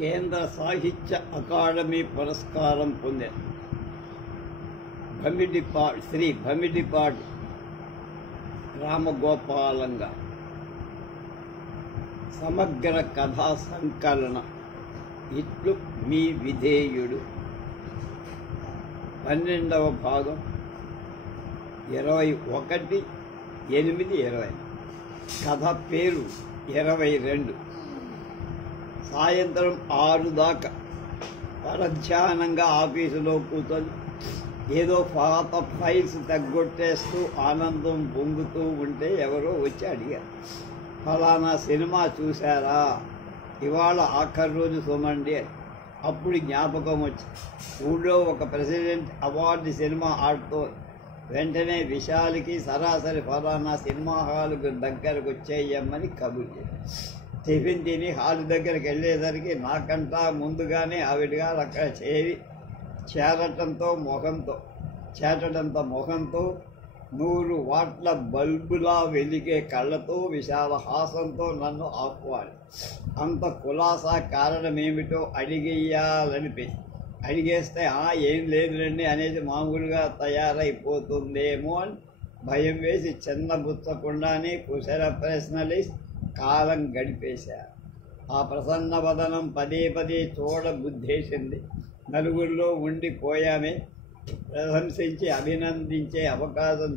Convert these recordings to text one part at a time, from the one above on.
కేంద్ర సాహిత్య అకాడమీ పురస్కారం పొందారు. శ్రీ భమిడిపాటి రామగోపాలంగా సమగ్ర కథా సంకలన ఇట్లు మీ విధేయుడు 12వ భాగం 21/8/20. కథ పేరు 22. సాయంత్రం 6 దాకా పరధ్యానంగా ఆఫీసులో కూర్చొని ఏదో పాత ఫైల్స్ తగ్గొట్టేస్తూ ఆనందం పొంగుతూ ఉంటే ఎవరో వచ్చి అడిగారు, ఫలానా సినిమా చూశారా, ఇవాళ ఆఖరి రోజు సుమండి అని. అప్పుడు జ్ఞాపకం వచ్చి ఊళ్ళో ఒక ప్రెసిడెంట్ అవార్డు సినిమా ఆడుతూ వెంటనే విశాలికి సరాసరి ఫలానా సినిమా హాల్కు దగ్గరకు వచ్చేయమ్మని కబుర్ చేశారు. టిఫిన్ తిని హాల్ దగ్గరికి వెళ్ళేసరికి నాకంటా ముందుగానే ఆవిడ గారు అక్కడ చేరటంతో మొహంతో 100 వాట్ల బల్బులా వెలిగే కళ్ళతో విశాల హాసంతో నన్ను ఆహ్వాని అంత కులాసా కారణమేమిటో అడిగేస్తే ఏం లేదులేండి అనేది మామూలుగా తయారైపోతుందేమో అని భయం వేసి చిన్నబుచ్చకుండానే కుశల ప్రశ్నలు కాలం గడిపేశారు. ఆ ప్రసన్న వదనం పదే పదే చూడబుద్ధేసింది. నలుగురిలో ఉండిపోయామే, ప్రశంసించి అభినందించే అవకాశం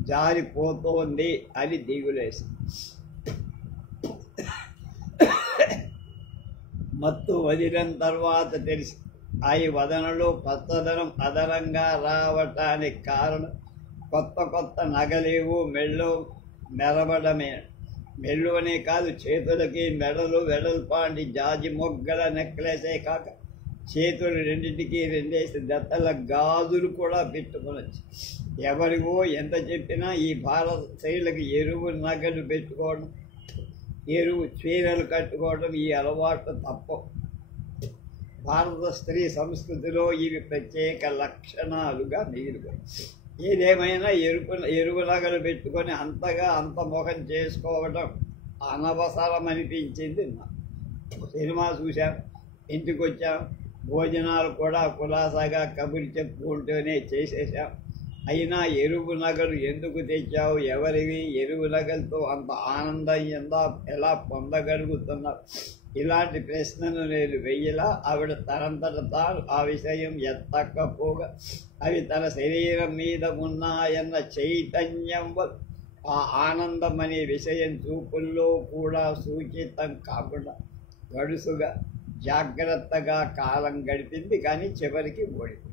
జారిపోతోంది అని దిగులేసి మత్తు వదిలిన తర్వాత తెలిసి ఆ వదనలో పచ్చదనం అదనంగా రావటానికి కారణం కొత్త నగలేవు మెల్లువనే కాదు, చేతులకి మెడలు వెడల్పాంటి జాజి మొగ్గల నెక్లెసే కాక చేతులు రెండింటికి 2 జతల గాజులు కూడా పెట్టుకొనొచ్చు. ఎవరివో ఎంత చెప్పినా ఈ భారత స్త్రీలకు ఎరువు నగలు పెట్టుకోవడం, ఎరువు చీరలు కట్టుకోవడం ఈ అలవాట్లు తప్పవు. భారత స్త్రీ సంస్కృతిలో ఇవి ప్రత్యేక లక్షణాలుగా మిగిలిపోయి ఏదేమైనా ఎరువు నగలు పెట్టుకొని అంత మొహం చేసుకోవడం అనవసరం అనిపించింది. సినిమా చూశాం, ఇంటికి వచ్చాం, భోజనాలు కూడా కులాసాగా కబుర్లు చెప్పుకుంటూనే చేసేసాం. అయినా ఎరువు నగలు ఎందుకు తెచ్చావు, ఎవరివి, ఎరువు నగలతో అంత ఆనందం ఎలా పొందగలుగుతున్నారు? ఇలాంటి ప్రశ్నలు నేను వెయ్యిలా ఆవిడ తనంతట తాను ఆ విషయం ఎత్తకపోగా అవి తన శరీరం మీద ఉన్నాయన్న చైతన్యం ఆ ఆనందం అనే విషయం చూపుల్లో కూడా సూచితం కాకుండా గడుసుగా జాగ్రత్తగా కాలం గడిపింది. కానీ చివరికి ఓడిపోయింది.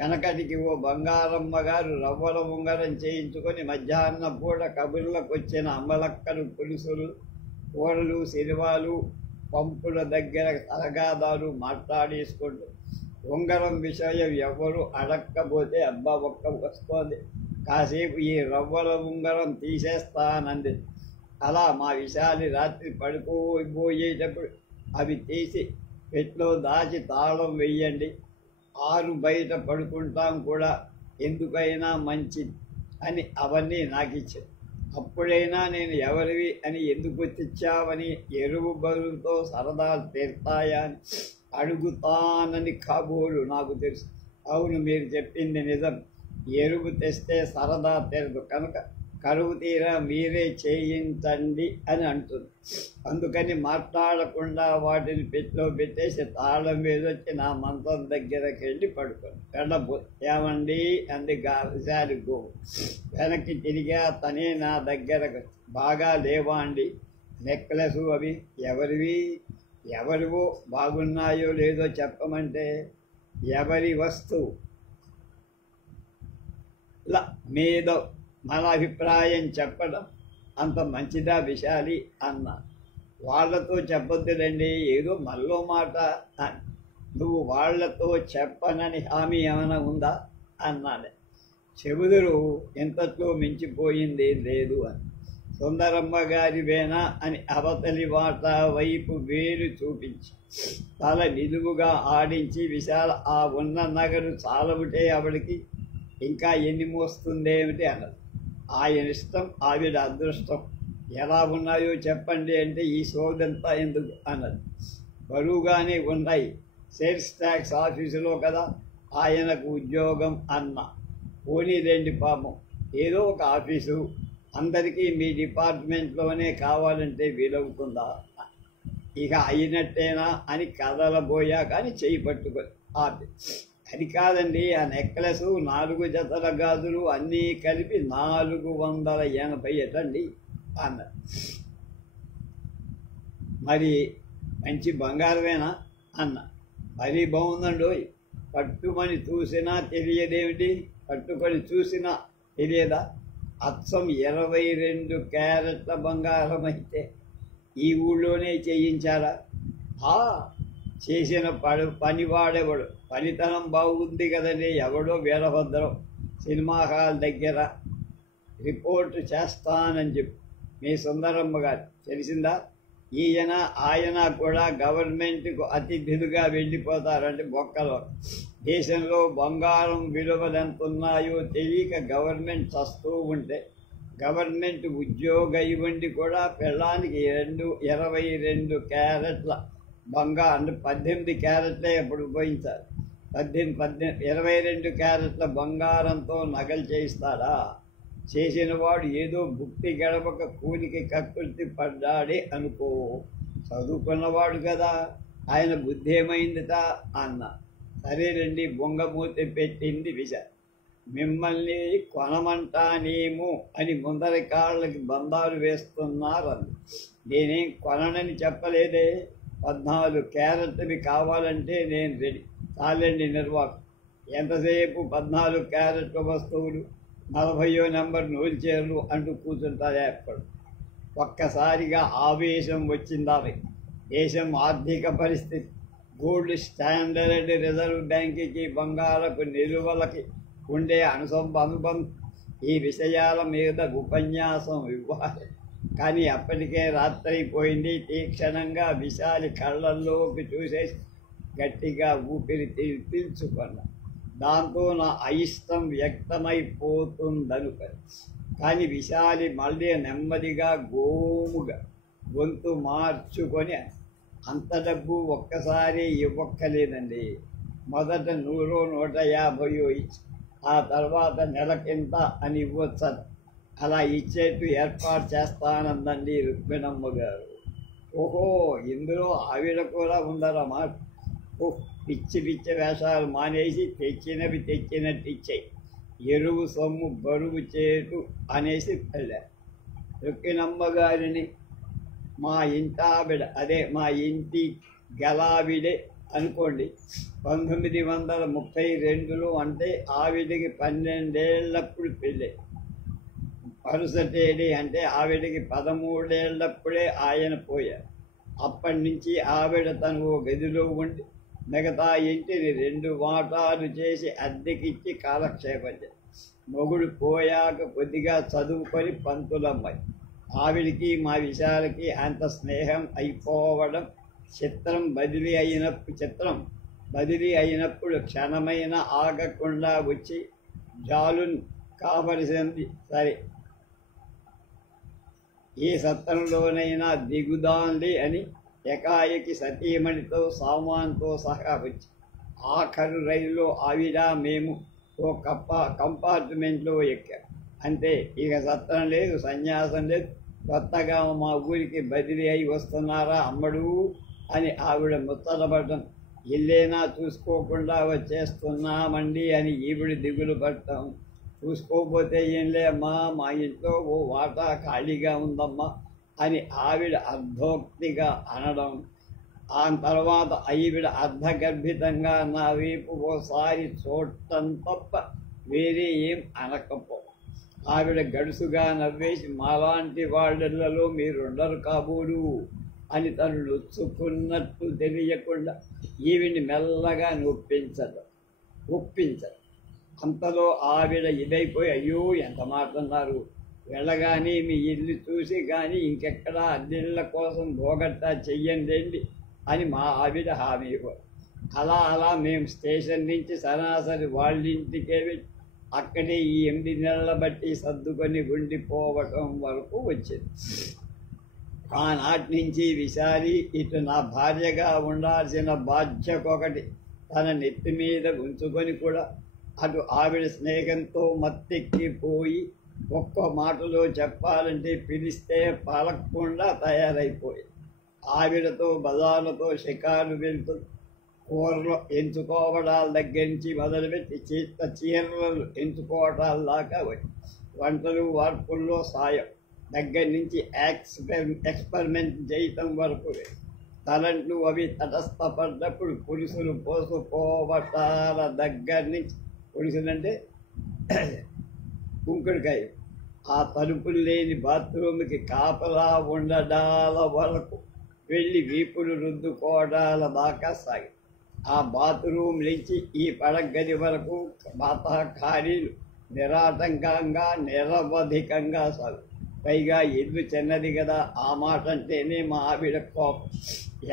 వెనకటికి ఓ బంగారమ్మ గారు రవ్వల ఉంగరం చేయించుకొని మధ్యాహ్నం పూట కబుర్లకు వచ్చిన అమ్మలక్కలు, పులుసులు, కూరలు, సినిమాలు, పంపుల దగ్గర తరగాదాలు మాట్లాడేసుకుంటూ ఉంగరం విషయం ఎవరు అడక్కపోతే అబ్బా ఒక్క వస్తోంది, కాసేపు ఈ రవ్వల ఉంగరం తీసేస్తానంది. అలా మా విశాలి రాత్రి పడుకోబోయేటప్పుడు అవి తీసి పెట్లో దాచి తాళం వెయ్యండి, 6 బయట పడుకుంటాం కూడా, ఎందుకైనా మంచిది అని అవన్నీ నాకు ఇచ్చాను. అప్పుడైనా నేను ఎవరివి అని ఎందుకు తెచ్చావని ఎరువు బరువుతో సరదాలు తీరుతాయా అని అడుగుతానని కాబోలు నాకు తెలుసు. అవును, మీరు చెప్పింది నిజం, ఎరువు తెస్తే సరదా తీరదు కనుక కరువు తీరా మీరే చేయించండి అని అంటుంది. అందుకని మాట్లాడకుండా వాటిని పెట్టిలో పెట్టేసి తాళం మీద వచ్చి నా మంచం దగ్గరకు వెళ్ళి పడుకొని ఏమండి అంది విశాలి గోవు. వెనక్కి తిరిగా తనే నా దగ్గరకు, బాగా లేవా అండి నెక్లెస్ అవి ఎవరివో బాగున్నాయో లేదో చెప్పమంటే ఎవరి వస్తువు ఇలా మీద మన అభిప్రాయం చెప్పడం అంత మంచిదా విశాలి అన్నా. వాళ్లతో చెప్పొద్దులండి, ఏదో మళ్ళో మాట అని. నువ్వు వాళ్లతో చెప్పనని హామీ ఏమైనా ఉందా అన్నానే. చెబుదురు, ఇంతట్లో మించిపోయింది లేదు అని. సుందరమ్మ గారివేనా అని అవతలి వాట వైపు వేలు చూపించి తల నిలువుగా ఆడించి విశాల ఆ ఉన్న నగలు చాలవుటే ఆవిడికి ఇంకా ఎన్ని మోస్తుందేమిటి అన్నది. ఆయన ఇష్టం, ఆవిడ అదృష్టం. ఎలా ఉన్నాయో చెప్పండి అంటే ఈ సోదంతా ఎందుకు అన్నది. బరువుగానే ఉన్నాయి, సేల్స్ ట్యాక్స్ ఆఫీసులో కదా ఆయనకు ఉద్యోగం అన్న. పోనీలేండి పాపం, ఏదో ఒక ఆఫీసు అందరికీ మీ డిపార్ట్మెంట్లోనే కావాలంటే వీలవుతుందా? ఇక అయినట్టేనా అని కదలబోయా కానీ చేయి పట్టుకొని ఆపి, అది కాదండి, ఆ నెక్లెస్ 4 జతల గాజులు అన్నీ కలిపి 480 ఎటండి అన్నారు. మరి మంచి బంగారమేనా అన్న. మరీ బాగుందండోయ్, పట్టుమని చూసినా తెలియదేమిటి, పట్టుకొని చూసినా తెలియదా? అచ్చం 22 క్యారెట్ల బంగారం అయితే ఈ ఊళ్ళోనే చేయించారా? చేసిన పనివాడెవడు, పనితనం బాగుంది కదండి, ఎవడో వీరభద్రం సినిమా హాల్ దగ్గర రిపోర్టు చేస్తానని చెప్పి మీ సుందరమ్మ గారు తెలిసిందా? ఆయన కూడా గవర్నమెంట్కు అతిథులుగా వెళ్ళిపోతారంటే బొక్కలో. దేశంలో బంగారం విలువలు ఎంత ఉన్నాయో తెలియక గవర్నమెంట్ చస్తూ ఉంటే గవర్నమెంట్ ఉద్యోగ ఇవ్వండి కూడా పెళ్ళానికి 22 క్యారెట్ల బంగారం, 18 క్యారెట్లే ఎప్పుడు పోయించారు, 22 క్యారెట్ల బంగారంతో నగలు చేయిస్తాడా? చేసిన వాడు ఏదో భుక్తి గడపక కూలికి కక్కుర్తి పడ్డాడే అనుకో, చదువుకున్నవాడు కదా, ఆయన బుద్ధి ఏమైందిట అన్న. సరేనండి, బొంగమూతి పెట్టింది విష. మిమ్మల్ని కొనమంటానేమో అని ముందరి కాళ్ళకి బంధాలు వేస్తున్నారని. నేనేం కొననని చెప్పలేదే, 14 క్యారెట్వి కావాలంటే నేను రెడీ. చాలండి నిర్వాహకం, ఎంతసేపు 14 క్యారెట్ల వస్తువులు, 40వ నెంబర్ నూల్చేర్లు అంటూ కూర్చుంటారే ఎప్పుడు. ఒక్కసారిగా ఆవేశం వచ్చిందామె. దేశం ఆర్థిక పరిస్థితి, గోల్డ్ స్టాండర్డ్ రిజర్వ్ బ్యాంకుకి బంగారపు నిలువలకి ఉండే అనుబంధం, ఈ విషయాల మీద ఉపన్యాసం ఇవ్వాలి. కానీ అప్పటికే రాత్రైపోయింది. తీక్షణంగా విశాలి కళ్ళల్లోకి చూసేసి గట్టిగా ఊపిరి పీల్చుకున్నా. దాంతో నా అయిష్టం వ్యక్తమైపోతుందనుక. కానీ విశాలి మళ్ళీ నెమ్మదిగా గోముగా గొంతు మార్చుకొని, అంత డబ్బు ఒక్కసారి ఇవ్వక్కలేదండి, మొదట 100 150 ఇచ్చి ఆ తర్వాత నెలకింత అని ఇవ్వచ్చు, అలా ఇచ్చేట్టు ఏర్పాటు చేస్తానందండి రుక్మిణమ్మ గారు. ఓహో, ఇందులో ఆవిడ కూడా ఉందరమ్మా. పిచ్చి వేషాలు మానేసి తెచ్చినవి తెచ్చినట్టు ఇచ్చాయి, ఎరువు సొమ్ము బరువు చేటు అనేసి వెళ్ళారు. రుక్మిణమ్మ గారిని మా ఇంటావిడ, అదే మా ఇంటి గలావిడే అనుకోండి. 1932లో అంటే ఆవిడకి 12 ఏళ్ళప్పుడు పెళ్ళి. పరుసటేడి అంటే ఆవిడకి 13 ఏళ్ళప్పుడే ఆయన పోయారు. అప్పటి నుంచి ఆవిడ తను గదిలో ఉండి మిగతా ఇంటిని 2 వాటాలు చేసి అద్దెకిచ్చి కాలక్షేపం చేశారు. మొగుడు పోయాక కొద్దిగా చదువుకొని పంతులమ్మాయి. ఆవిడికి మా విశాలకి అంత స్నేహం అయిపోవడం చిత్రం. బదిలీ అయినప్పుడు క్షణమైన ఆగకుండా వచ్చి జాలున్ కావలసింది సరే, ఏ సత్రంలోనైనా దిగుదాంలే అని ఎకాయకి సతీమణితో సామాన్తో సహా వచ్చి ఆఖరు రైల్లో ఆవిడ మేము ఓ కంపార్ట్మెంట్లో ఎక్కాం. అంతే, ఇక సత్రం లేదు, సన్యాసం లేదు. కొత్తగా మా ఊరికి బదిలీ అయి వస్తున్నారా అమ్మడు అని ఆవిడ ముచ్చటపడటం, ఇల్లేనా చూసుకోకుండా వచ్చేస్తున్నామండి అని ఈవిడ దిగులు పడటం. చూసుకోకపోతే ఏంలే అమ్మా, మా ఇంట్లో ఓ వాటా ఖాళీగా ఉందమ్మా అని ఆవిడ అర్ధోక్తిగా అనడం. ఆ తర్వాత ఈవిడ అర్ధగర్భితంగా నా వైపు ఓసారి చూడటం తప్ప వేరే ఏం అనకపో. ఆవిడ గడుసుగా నవ్వేసి, మాలాంటి వాళ్ళలో మీరుండరు కాబోలు అని తను నొచ్చుకున్నట్టు తెలియకుండా ఈవిని మెల్లగా ఒప్పించదు. అంతలో ఆవిడ ఇదైపోయి, అయ్యో ఎంత మాట్లాడుతున్నారు, వెళ్ళగానే మీ ఇల్లు చూసి కానీ ఇంకెక్కడా అద్దెళ్ళ కోసం పోగట్టా చెయ్యండి అని మా ఆవిడ హామీ ఇవ్వరు. అలా మేము స్టేషన్ నుంచి సరాసరి వాళ్ళింటికే వెళ్ళి అక్కడే ఈ 8 నెలల బట్టి సర్దుకొని ఉండిపోవటం వరకు వచ్చింది. ఆనాటి నుంచి విశాలి ఇటు నా భార్యగా ఉండాల్సిన బాధ్యత ఒకటి తన నెత్తి మీద ఉంచుకొని కూడా అటు ఆవిడ స్నేహంతో మత్తెక్కిపోయి ఒక్క మాటలో చెప్పాలంటే పిలిస్తే పలకకుండా తయారైపోయి ఆవిడతో బజార్లతో షికారు వెళ్తూ కూరలు ఎంచుకోవడాల దగ్గర నుంచి మొదలుపెట్టి చీరలు ఎంచుకోవడాల దాకా వంటలు వార్పుల్లో సాయం దగ్గర నుంచి ఎక్స్పెరిమెంట్ చేయటం వరకు తలంట్లు అవి తటస్థపడ్డప్పుడు పులుసులు పోసుకోవటాల దగ్గర నుంచి పులుసులంటే కుంకుడుకాయ ఆ తలుపులు లేని బాత్రూమ్కి కాపలా ఉండడాల వరకు వెళ్ళి వీపులు రుద్దుకోవడాల దాకా సాగి ఆ బాత్రూమ్ నుంచి ఈ పడగది వరకు ఖాళీలు నిరాటంకంగా నిరవధికంగా సాగు పైగా ఇల్లు చిన్నది కదా ఆ మాట అంటేనే మా ఆవిడ కోపం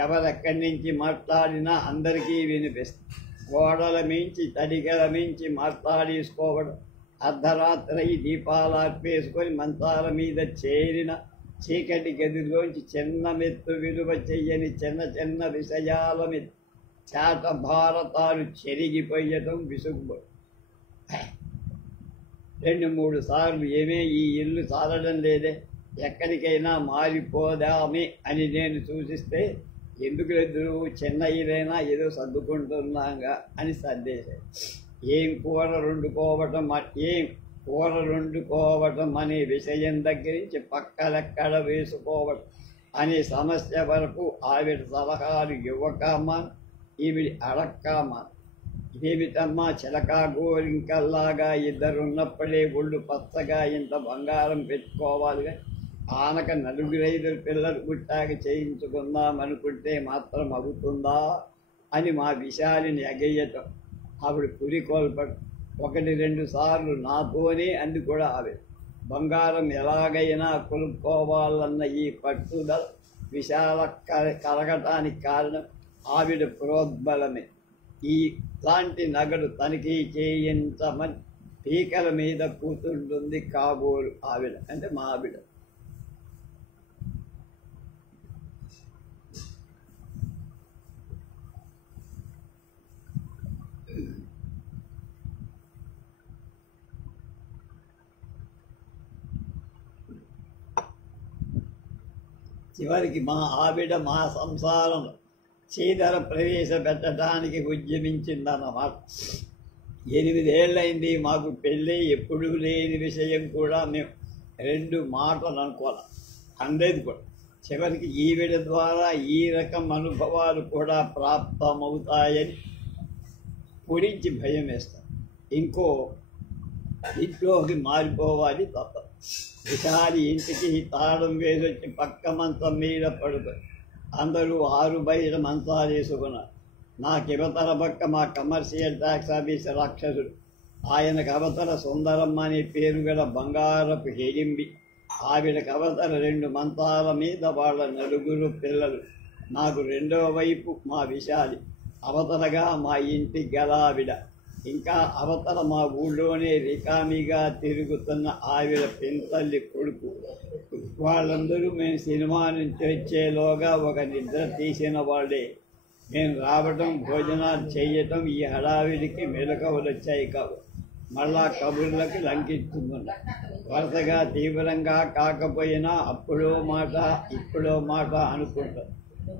ఎవరెక్కడి నుంచి మాట్లాడినా అందరికీ వినిపిస్తుంది గోడల మించి తడిగల మించి మాట్లాడేసుకోవడం అర్ధరాత్రి దీపాలార్పేసుకొని మంచాల మీద చేరిన చీకటి గదిలోంచి చిన్న మెత్తు విలువ చెయ్యని చిన్న చిన్న విషయాల మీద చాట భారతాలు చెరిగిపోయటం విసుగుపోయి 2-3 సార్లు ఏమే ఈ ఇల్లు చాలడం లేదే ఎక్కడికైనా మారిపోదామే అని నేను సూచిస్తే ఎందుకు ఎదురు చిన్న ఇల్లైనా ఏదో సర్దుకుంటున్నాగా అని సర్దేశాడు ఏం కూర వండుకోవటం అనే విషయం దగ్గర నుంచి పక్కలెక్కడ వేసుకోవడం అనే సమస్య వరకు ఆవిడ సలహాలు ఇవ్వకమ్మా ఈవిడి అడక్కమ్మా ఏమిటమ్మా చిలక గోరింకల్లాగా ఇద్దరున్నప్పుడే ఒళ్ళు పచ్చగా ఇంత బంగారం పెట్టుకోవాలిగా ఆనక 4-5 పిల్లలు పుట్టాక చేయించుకుందామనుకుంటే మాత్రం అవుతుందా అని మా విశాలిని ఎగయ్యటం ఆవిడ పురికొల్పడు 1-2 సార్లు నాతోనే అంది కూడా ఆవిడ బంగారం ఎలాగైనా కొనుక్కోవాలన్న ఈ పట్టుదల విశాల కలగటానికి కారణం ఆవిడ ప్రోద్బలమే ఇలాంటి నగలు తనిఖీ చేయించమని పీకల మీద కూతుంటుంది కాబోలు ఆవిడ అంటే మా ఆవిడ చివరికి మా ఆవిడ మా సంసారంలో చీదర ప్రవేశపెట్టడానికి ఉద్యమించిందన్నమాట 8 ఏళ్ళైంది మాకు పెళ్ళి ఎప్పుడూ లేని విషయం కూడా మేము 2 మాటలు అనుకోవాలి అందరిది కూడా చివరికి ఈవిడ ద్వారా ఈ రకం అనుభవాలు కూడా ప్రాప్తమవుతాయని గురించి భయం వేస్తాం ఇంకో ఇంట్లోకి మారిపోవాలి తప్ప విశాలి ఇంటికి తాళం వేసొచ్చి పక్క మంచం మీద పడుతుంది అందరూ 6 బయట మంచాలు వేసుకున్నారు నాకు అవతల పక్క మా కమర్షియల్ ట్యాక్స్ ఆఫీసర్ రాక్షసుడు ఆయనకు అవతల సుందరమ్మ అనే పేరు గల బంగారపు హెడింబి ఆవిడకు అవతల 2 మంచాల మీద వాళ్ళ 4 పిల్లలు నాకు రెండవ వైపు మా విశాలి అవతలగా మా ఇంటి గలావిడ ఇంకా అవతల మా ఊళ్ళోనే రికామిగా తిరుగుతున్న ఆవిడ పెంతల్లి కొడుకు వాళ్ళందరూ మేము సినిమా నుంచి వచ్చేలోగా ఒక నిద్ర తీసిన వాళ్ళే మేము రావటం భోజనాలు చేయటం ఈ హడావిడికి మెలకువలు వచ్చాయి కావు మళ్ళా కబుర్లకు లంకిస్తున్నాం వరుసగా తీవ్రంగా కాకపోయినా అప్పుడో మాట ఇప్పుడో మాట అనుకుంటాం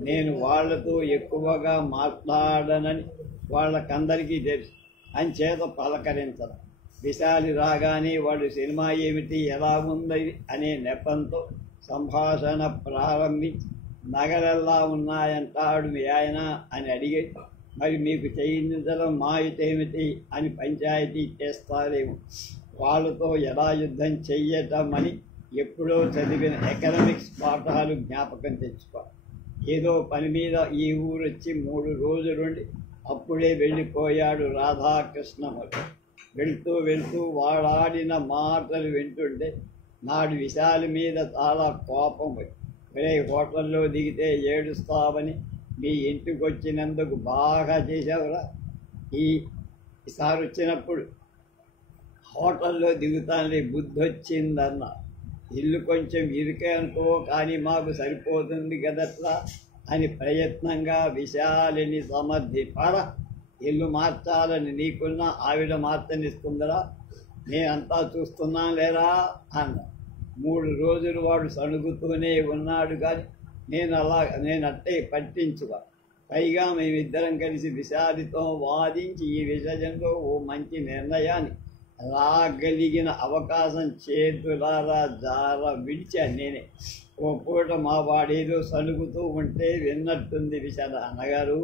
నేను వాళ్లతో ఎక్కువగా మాట్లాడనని వాళ్ళకందరికీ తెలుసు అంచేత పలకరించడం విశాలి రాగానే వాడు సినిమా ఏమిటి ఎలా ఉంది అనే నెపంతో సంభాషణ ప్రారంభించి నగలెల్లా ఉన్నాయంటాడు మీ ఆయన అని అడిగి మరి మీకు చేయించడం మాయితేమిటి అని పంచాయతీ చేస్తారేమో వాళ్ళతో ఎలా యుద్ధం చెయ్యటం అని ఎప్పుడో చదివిన ఎకనామిక్స్ పాఠాలు జ్ఞాపకం తెచ్చుకో ఏదో పని మీద ఈ ఊరొచ్చి 3 రోజులుండి అప్పుడే వెళ్ళిపోయాడు రాధాకృష్ణమూర్తి వెళ్తూ వాడాడిన మాటలు వింటుంటే నాడు విశాలి మీద చాలా కోపం వేరే హోటల్లో దిగితే ఏడుస్తావని మీ ఇంటికి వచ్చినందుకు బాగా చేసావురా ఈసారి వచ్చినప్పుడు హోటల్లో దిగుతానని బుద్ధి వచ్చిందన్న ఇల్లు కొంచెం ఇరుకే అనుకో, కానీ మాకు సరిపోతుంది కదట్లా అని ప్రయత్నంగా విశాలిని సమర్థిపడ. ఇల్లు మార్చాలని నీకున్న ఆవిడ మార్చనిస్తుందరా, నేనంతా చూస్తున్నాను లేరా అన్న. 3 రోజులు వాడు సణుగుతూనే ఉన్నాడు. కానీ నేనట్టే పట్టించుగా. పైగా మేమిద్దరం కలిసి విశాలితో వాదించి ఈ విషయంలో ఓ మంచి నిర్ణయాన్ని రాగలిగిన అవకాశం చేతులారా జార విడిచాను నేనే. ఓ పూట మా వాడేదో సలుగుతూ ఉంటే విన్నట్టుంది విశాల. అన్నగారు,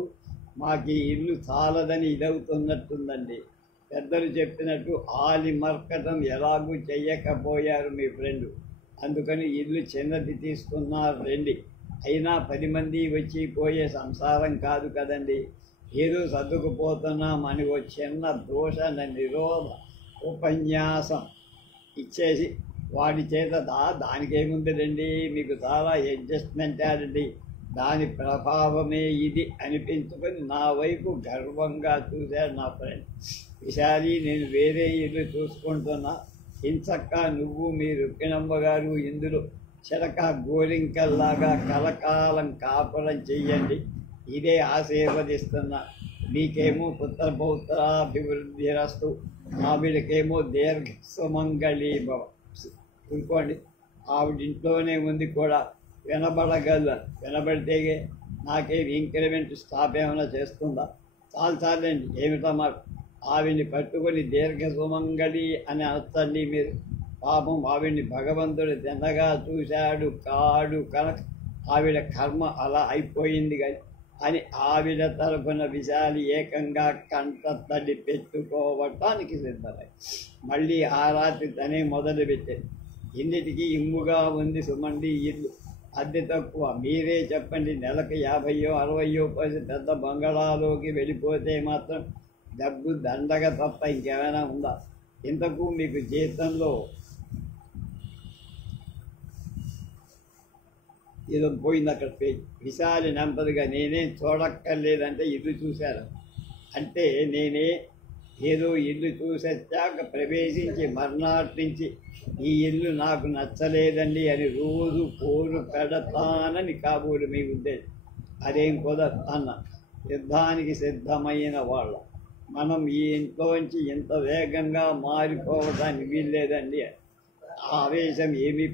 మాకు ఈ ఇల్లు చాలదని ఇదవుతున్నట్టుందండి. పెద్దలు చెప్పినట్టు ఆలి మర్కటం ఎలాగూ చెయ్యకపోయారు మీ ఫ్రెండు. అందుకని ఇల్లు చిన్నది తీసుకున్నారు రండి. అయినా 10 మంది వచ్చి పోయే సంసారం కాదు కదండి. ఏదో సర్దుకుపోతున్నామని ఓ చిన్న దోష నిరోధ ఉపన్యాసం ఇచ్చేసి వాడి చేత దానికేముందండి, మీకు చాలా అడ్జస్ట్మెంట్ అండి, దాని ప్రభావమే ఇది అనిపించుకొని నా వైపు గర్వంగా చూశాడు నా ఫ్రెండ్. విశాలి, నేను వేరే ఇల్లు చూసుకుంటున్నా. ఇంచక్క నువ్వు మీ రుక్కిణమ్మ గారు ఇందులో చిలక గోరింకల్లాగా కలకాలం కాపురం చెయ్యండి. ఇదే ఆశీర్వదిస్తున్నా. మీకేమో పుత్ర పౌత్రాభివృద్ధి రస్తు, ఆవిడకేమో దీర్ఘ సుమంగళీ భవ. చూసుకోండి, ఆవిడింట్లోనే ఉంది కూడా, వినబడితే నాకేం ఇంక్రిమెంట్ స్టాప్ ఏమైనా చేస్తుందా? చాలండి, ఏమిటమ్మా ఆవిడ్ని పట్టుకొని దీర్ఘ సుమంగళి అని అనొచ్చండి మీరు. పాపం ఆవిడ్ని భగవంతుడు తిన్నగా చూశాడు కాడు కనుక ఆవిడ కర్మ అలా అయిపోయింది అని ఆవిడ తరఫున విశాలి ఏకంగా కంట తడి పెట్టుకోవటానికి సిద్ధమై మళ్ళీ ఆ రాత్రి తనే మొదలుపెట్టింది. ఇన్నిటికీ ఇమ్ముగా ఉంది సుమండి ఇల్లు. అద్దె తక్కువ, మీరే చెప్పండి. నెలకు 50,000 60,000 పోసి పెద్ద బంగళాలోకి వెళ్ళిపోతే మాత్రం డబ్బు దండగ తప్ప ఇంకేమైనా ఉందా? ఇంతకు మీకు జీతంలో ఏదో పోయింది అక్కడ పేజ్. విశాలి నెంపదిగా, నేనేం చూడక్కర్లేదంటే ఇల్లు చూశాను అంటే నేనే ఏదో ఇల్లు చూసొచ్చాక ప్రవేశించి మర్నాటి నుంచి ఈ ఇల్లు నాకు నచ్చలేదండి అని రోజు కోరు పెడతానని కాబోలు మీ ఉద్దేశం. అదేం కుదరదు అన్న. యుద్ధానికి సిద్ధమైన వాళ్ళ మనం ఈ ఇంట్లోంచి ఇంత వేగంగా మారిపోవడానికి వీల్లేదండి. ఆవేశం ఏమీ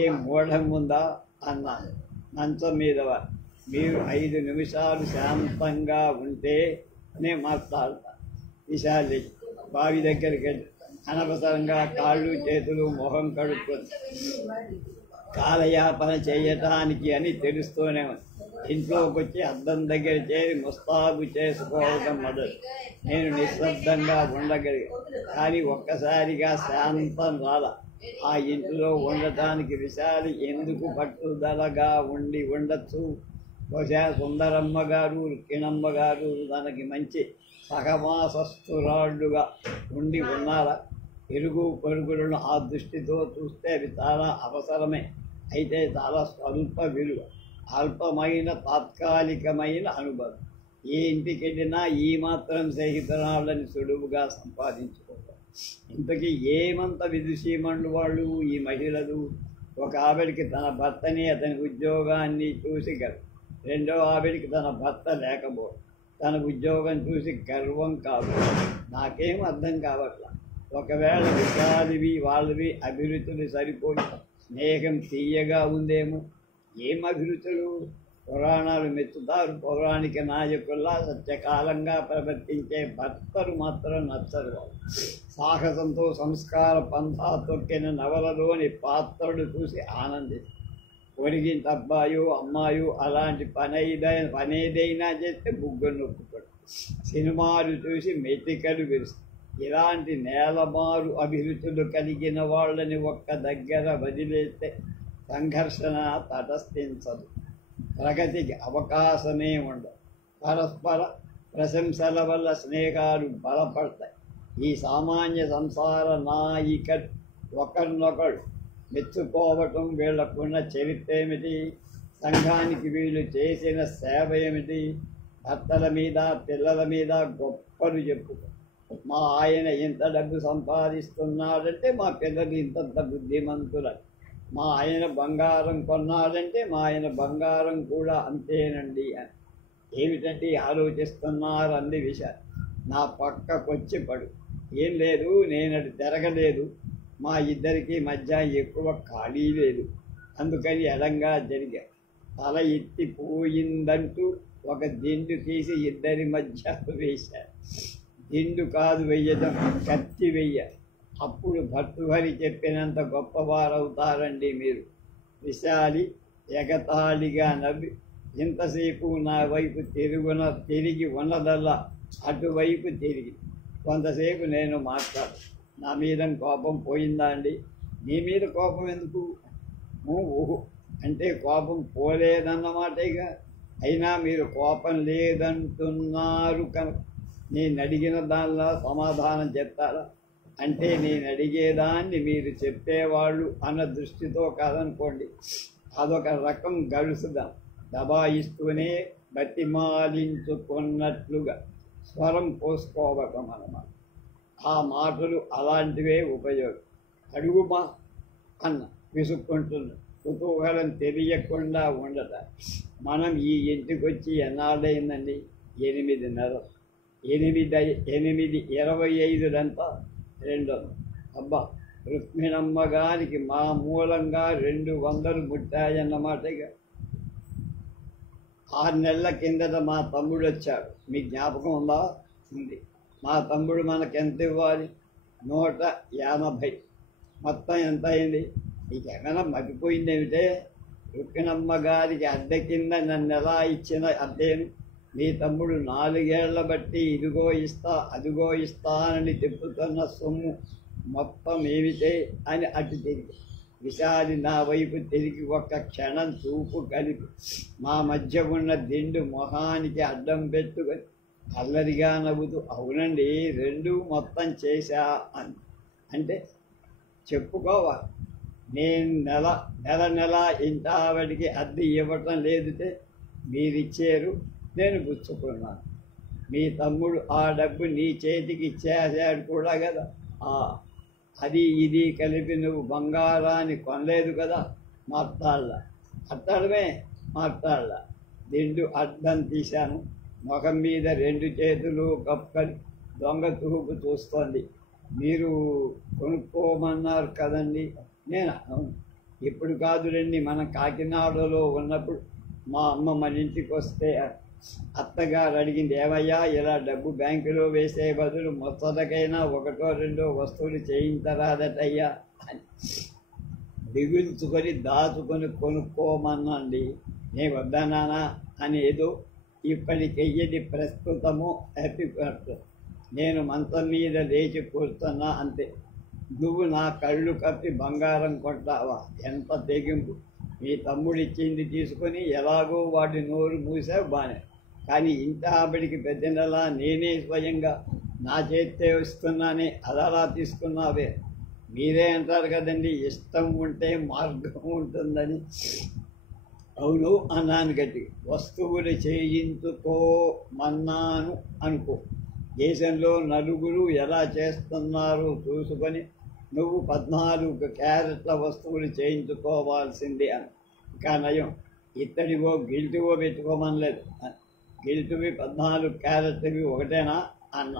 ఏం మూఢం ఉందా అన్నాను. మంచం మీద మీరు 5 నిమిషాలు శాంతంగా ఉంటే నేను మాట్లాడతాను. విశాలి బావి దగ్గరికి వెళ్ళి అనవసరంగా కాళ్ళు చేతులు మొహం కడుక్కొని కాలయాపన చేయటానికి అని తెలుస్తూనే ఉంది. ఇంట్లోకి వచ్చి అద్దం దగ్గర చేరి ముస్తాబు చేసుకోవడం మొదలు. నేను నిశ్శబ్దంగా ఉండగలిగాను. కానీ ఒక్కసారిగా శాంతం రాలా. ఆ ఇంట్లో ఉండటానికి విశాలి ఎందుకు పట్టుదలగా ఉండొచ్చు. బహుశా సుందరమ్మ గారు రుక్కిణమ్మ గారు తనకి మంచి సహవాసస్తురాళ్ళుగా ఉన్నారా? ఇరుగు పొరుగులను ఆ దృష్టితో చూస్తే అవి చాలా అవసరమే. అయితే చాలా స్వల్ప విలువ, అల్పమైన తాత్కాలికమైన అనుభవం. ఏ ఇంటికి వెళ్ళినా ఈ మాత్రం స్నేహితురాళ్ళని సులువుగా సంపాదించుకుంటారు. ఇంతకీ ఏమంత విదుషీమండు వాళ్ళు ఈ మహిళలు? ఒక ఆవిడికి తన భర్తని అతని ఉద్యోగాన్ని చూసి రెండో ఆవిడికి తన భర్త లేకపోవడం, తన ఉద్యోగం చూసి గర్వం కాదు. నాకేం అర్థం కావట్లా. ఒకవేళ విషయాలివి వాళ్ళవి అభిరుచులు సరిపోయి స్నేహం తీయగా ఉందేమో. ఏం అభిరుచులు? పురాణాలు మెచ్చుతారు. పౌరాణిక నాయకుల్లా సత్యకాలంగా ప్రవర్తించే భర్తలు మాత్రం నచ్చరు. సాహసంతో సంస్కార పంథా తొక్కిన నవలలోని పాత్రలు చూసి ఆనందిస్తారు. ఒరిగింటి అబ్బాయో అమ్మాయో అలాంటి పనేదైనా చేస్తే బుగ్గలు నొప్పుకోడు. సినిమాలు చూసి మెతికలు విరుస్తారు. ఇలాంటి నేలమారు అభిరుచులు కలిగిన వాళ్ళని ఒక్క దగ్గర వదిలేస్తే సంఘర్షణ తటస్థించదు. ప్రగతికి అవకాశమే ఉండదు. పరస్పర ప్రశంసల వల్ల స్నేహాలు బలపడతాయి. ఈ సామాన్య సంసార నాయికలు ఒకరినొకరు మెచ్చుకోవటం వీళ్లకున్న చరిత్ర ఏమిటి? సంఘానికి వీళ్ళు చేసిన సేవ ఏమిటి? భర్తల మీద పిల్లల మీద గొప్పలు చెప్పుకో. మా ఆయన ఇంత డబ్బు సంపాదిస్తున్నాడంటే మా పిల్లలు ఇంతంత బుద్ధిమంతులు. మా ఆయన బంగారం కొన్నాడంటే మా ఆయన బంగారం కూడా అంతేనండి అని. ఏమిటంటే ఆలోచిస్తున్నారు అన్ని విషయాలు. నా పక్కకొచ్చి పడు. ఏం లేదు, నేను అది తిరగలేదు, మా ఇద్దరికి మధ్య ఎక్కువ ఖాళీ లేదు, అందుకని ఎడంగా జరిగా. తల ఎత్తిపోయిందంటూ ఒక దిండు తీసి ఇద్దరి మధ్య వేశారు. దిండు కాదు వెయ్యడం, కత్తి వెయ్య. అప్పుడు భర్తృహరి చెప్పినంత గొప్పవారవుతారండి మీరు. విశాలి ఎగతాళిగా నవ్వి, ఇంతసేపు నా వైపు తిరిగి ఉన్నదల్లా అటువైపు తిరిగి. కొంతసేపు నేను మాట్లాడు. నా మీద కోపం పోయిందా అండి? నీ మీద కోపం ఎందుకు? ఊహు అంటే కోపం పోలేదన్నమాటేగా. అయినా మీరు కోపం లేదంటున్నారు కనుక నేను అడిగిన దానిలో సమాధానం చెప్తారా? అంటే నేను అడిగేదాన్ని మీరు చెప్పేవాళ్ళు అన్న దృష్టితో కాదనుకోండి. అదొక రకం గడుసుగా దబాయిస్తూనే బతిమాలించుకున్నట్లుగా స్వరం పోసుకోవటం అన్నమాట. ఆ మాటలు అలాంటివే ఉపయోగం. అడుగుమా అన్న విసుక్కుంటున్నా. కుతూహలం తెలియకుండా ఉండట. మనం ఈ ఇంటికి వచ్చి ఎన్నాళ్ళయిందండి? 8 నెలలు. 8/25 200. అబ్బా, రుక్మిణమ్మ గారికి మా మూలంగా 200 ముట్టాయన్నమాటగా. 6 నెలల కిందట మా తమ్ముడు వచ్చాడు. మీ జ్ఞాపకం ఉందా? ఉంది. మా తమ్ముడు మనకెంత ఇవ్వాలి? 150. మొత్తం ఎంత అయింది? నీకేమైనా మర్చిపోయిందేమిటే? రుక్మిణమ్మ గారికి అద్దె కింద నన్ను ఎలా ఇచ్చిన అద్దెను మీ తమ్ముడు 4 ఏళ్ల బట్టి ఇదిగో ఇస్తా అదిగో ఇస్తానని తిప్పుతున్న సొమ్ము మొత్తం ఏమిటే అని అటు తిరిగి. విశాలి నా వైపు తిరిగి ఒక్క క్షణం చూపు కలిపి మా మధ్య ఉన్న దిండు మొహానికి అడ్డం పెట్టుకొని అల్లరిగా నవ్వుతూ, అవునండి 2 మొత్తం చేశా అని. అంటే చెప్పుకోవాలి. నేను నెల ఇంటావిడికి అద్దె ఇవ్వటం లేదుతే మీరిచ్చారు, నేను పుచ్చుకున్నాను. మీ తమ్ముడు ఆ డబ్బు నీ చేతికి ఇచ్చేసాడు కూడా కదా. అది ఇది కలిపి నువ్వు బంగారాన్ని కొనలేదు కదా. మాట్లాడమే. దిండు అడ్డం తీశాను. ముఖం మీద 2 చేతులు కప్పుకొని దొంగ తూపు చూస్తోంది. మీరు కొనుక్కోమన్నారు కదండి. నేను ఇప్పుడు కాదు రండి, మనం కాకినాడలో ఉన్నప్పుడు మా అమ్మ మన ఇంటికి వస్తే అత్తగారు అడిగింది, ఏమయ్యా ఇలా డబ్బు బ్యాంకులో వేసే బదులు మొత్తకైనా 1 or 2 వస్తువులు చేయించరాదటయ్యా అని. దిగుల్చుకొని దాచుకొని కొనుక్కోమనండి. నేను వద్దనానా అని ఏదో ఇప్పటికెయ్యది ప్రస్తుతము హ్యాపీ. నేను మంచం మీద లేచి కూర్చున్నా అంతే. నువ్వు నా కళ్ళు కప్పి బంగారం కొంటావా? ఎంత తెగింపు! మీ తమ్ముడు ఇచ్చింది తీసుకొని ఎలాగో వాడి నోరు మూసావు బానే, కానీ ఇంత ఆవిడికి పెద్దనలా నేనే స్వయంగా నా చేస్తే వస్తున్నానే, అదలా తీసుకున్నావే. మీరే అంటారు కదండి, ఇష్టం ఉంటే మార్గం ఉంటుందని. అవును అన్నాను గట్టి. వస్తువులు చేయించుకోమన్నాను అనుకో. దేశంలో నలుగురు ఎలా చేస్తున్నారో చూసుకొని నువ్వు 14 క్యారెట్ల వస్తువులు చేయించుకోవాల్సింది అని. ఇంకా నయం, ఇత్తడివో గిల్టువో పెట్టుకోమనలేదు. గిల్టువి 14 క్యారెట్లవి ఒకటేనా అన్న.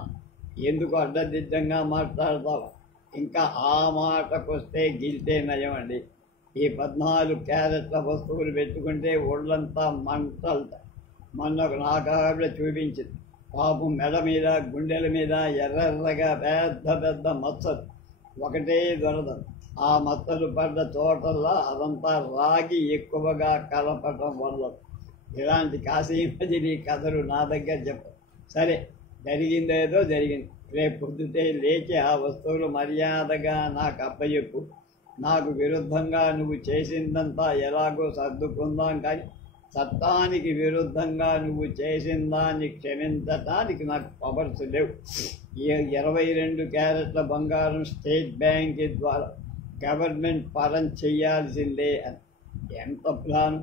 ఎందుకు అడ్డదిడ్డంగా మాట్లాడతావు? ఇంకా ఆ మాటకొస్తే గిల్టే నయం అండి. ఈ 14 క్యారెట్ల వస్తువులు పెట్టుకుంటే ఒళ్ళంతా మంటలట. మొన్న నాకు ఆవిడ చూపించింది. పాపం మెడ మీద గుండెల మీద ఎర్రగా పెద్ద మచ్చలు, ఒకటే దొరదం. ఆ మచ్చలు పడ్డ చోటల్లా అదంతా రాగి ఎక్కువగా కలపటం వల్ల. ఇలాంటి కాశీమజిని కథలు నా దగ్గర చెప్ప. సరే, జరిగిందేదో జరిగింది. రేపు పొద్దుటే లేచి ఆ వస్తువులు మర్యాదగా నాకు అప్పచెప్పు. నాకు విరుద్ధంగా నువ్వు చేసిందంతా ఎలాగో సర్దుకుందాం, కానీ చట్టానికి విరుద్ధంగా నువ్వు చేసిన దాన్ని క్షమించటానికి నాకు పవర్స్ లేవు. 22 క్యారెట్ల బంగారం స్టేట్ బ్యాంక్ ద్వారా గవర్నమెంట్ పరం చెయ్యాల్సిందే అని. ఎంత ప్లాన్!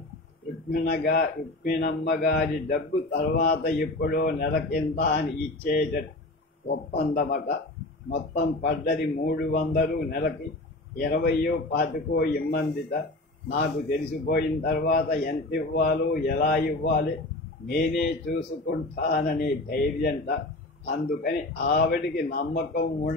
రుక్మిణమ్మ గారి డబ్బు తర్వాత ఎప్పుడో నెల కింద అని ఇచ్చేటట్టు ఒప్పందమట. మొత్తం పడ్డది 300, నెలకి 20 25 ఇమ్మందిట. నాకు తెలిసిపోయిన తర్వాత ఎంత ఇవ్వాలో ఎలా ఇవ్వాలి నేనే చూసుకుంటాననే ధైర్యంట. అందుకని ఆవిడికి నమ్మకం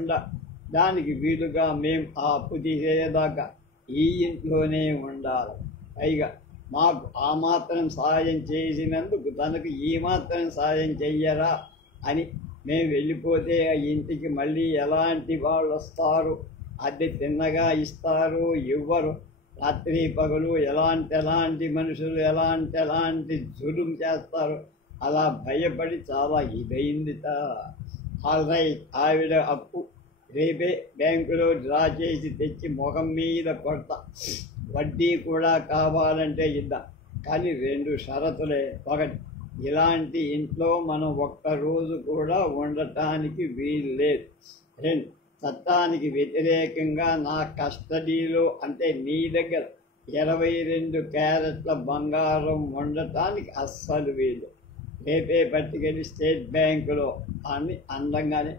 దానికి వీలుగా మేం ఆ అప్పు తీసేదాకా ఈ ఇంట్లోనే ఉండాలి. పైగా మాకు ఆ మాత్రం సాయం చేసినందుకు తనకు ఈ మాత్రం సాయం చెయ్యరా అని మేము వెళ్ళిపోతే ఆ ఇంటికి మళ్ళీ ఎలాంటి వాళ్ళు వస్తారు, అద్దె తిన్నగా ఇస్తారు ఇవ్వరు, రాత్రి పగలు ఎలాంటి మనుషులు ఎలాంటి జులుం చేస్తారు, అలా భయపడి చాలా ఇదైందిట. ఆల్ రైట్, ఆవిడ అప్పు రేపే బ్యాంకులో డ్రా చేసి తెచ్చి ముఖం మీద కొడతా. వడ్డీ కూడా కావాలంటే ఇద్దాం, కానీ 2 షరతులే. ఒకటి, ఇలాంటి ఇంట్లో మనం ఒక్కరోజు కూడా ఉండటానికి వీలు లేదు. 2, చట్టానికి వ్యతిరేకంగా నా కస్టడీలో అంటే నీ దగ్గర 22 క్యారెట్ల బంగారం ఉండటానికి అస్సలు వీలు. రేపే పట్టుకెళ్ళి స్టేట్ బ్యాంకులో అని అందంగానే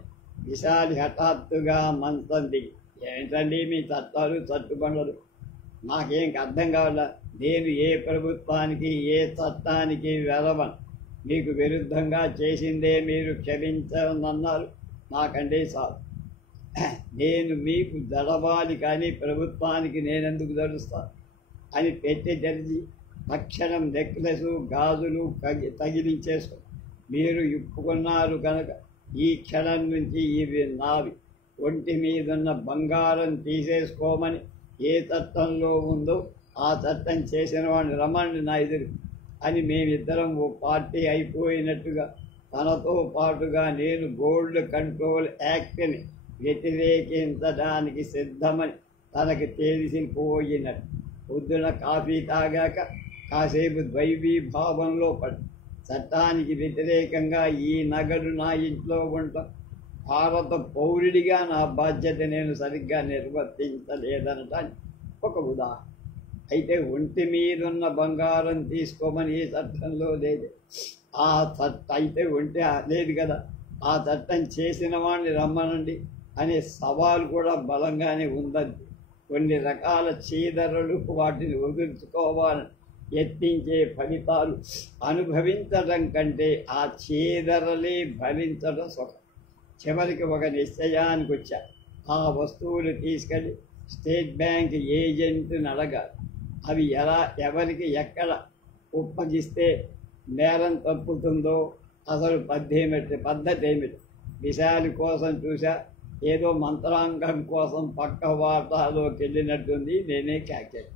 విశాలి హఠాత్తుగా మంచం దిగి, ఏంటండి మీ చట్టాలు చట్టుబండలు, నాకేం అర్థం కావాలా, నేను ఏ ప్రభుత్వానికి ఏ చట్టానికి వెలవను, మీకు విరుద్ధంగా చేసిందే మీరు క్షమించనన్నారు, నాకంటే చాలు, నేను మీకు జడవాలి కానీ ప్రభుత్వానికి నేనెందుకు జడుస్తాను అని పెట్టి తెరిచి తక్షణం నెక్లెసు గాజులు తగిలించేసుకో. మీరు ఇప్పుకున్నారు కనుక ఈ క్షణం నుంచి ఇవి నావి, ఒంటి మీదున్న బంగారం తీసేసుకోమని ఏ చట్టంలో ఉందో ఆ చట్టం చేసిన వాడిని రమ్మండి నా ఎదురు అని మేమిద్దరం ఓ పార్టీ అయిపోయినట్టుగా తనతో పాటుగా నేను గోల్డ్ కంట్రోల్ యాక్ట్ని వ్యతిరేకించడానికి సిద్ధమని తనకి తెలిసిపోయినట్టు పొద్దున కాఫీ తాగాక కాసేపు ద్వైవీభావంలో పడి చట్టానికి వ్యతిరేకంగా ఈ నగదు నా ఇంట్లో ఉంటాం, భారత పౌరుడిగా నా బాధ్యత నేను సరిగ్గా నిర్వర్తించలేదనటానికి ఒక ఉదాహరణ. అయితే ఒంటి మీదున్న బంగారం తీసుకోమని ఏ చట్టంలో లేదు. ఆ అయితే ఒంటి లేదు కదా, ఆ చట్టం చేసిన వాడిని రమ్మనండి అనే సవాలు కూడా బలంగానే ఉందండి. కొన్ని రకాల చీదరలు వాటిని వదులుకోవాలని యత్నించే ఫలితాలు అనుభవించడం కంటే ఆ చీదరలే భరించడం సుఖం. చివరికి ఒక నిశ్చయానికి వచ్చా, ఆ వస్తువులు తీసుకెళ్ళి స్టేట్ బ్యాంక్ ఏజెంట్ని అడగాలి. అవి ఎవరికి ఎక్కడ ఒప్పగిస్తే నేరం తప్పుతుందో అసలు పద్ధతి ఏమిటి. విశాలి కోసం చూసా, ఏదో మంత్రాంగం కోసం పక్క వాటాలోకి వెళ్ళినట్టుంది. నేనే క్యాకెట్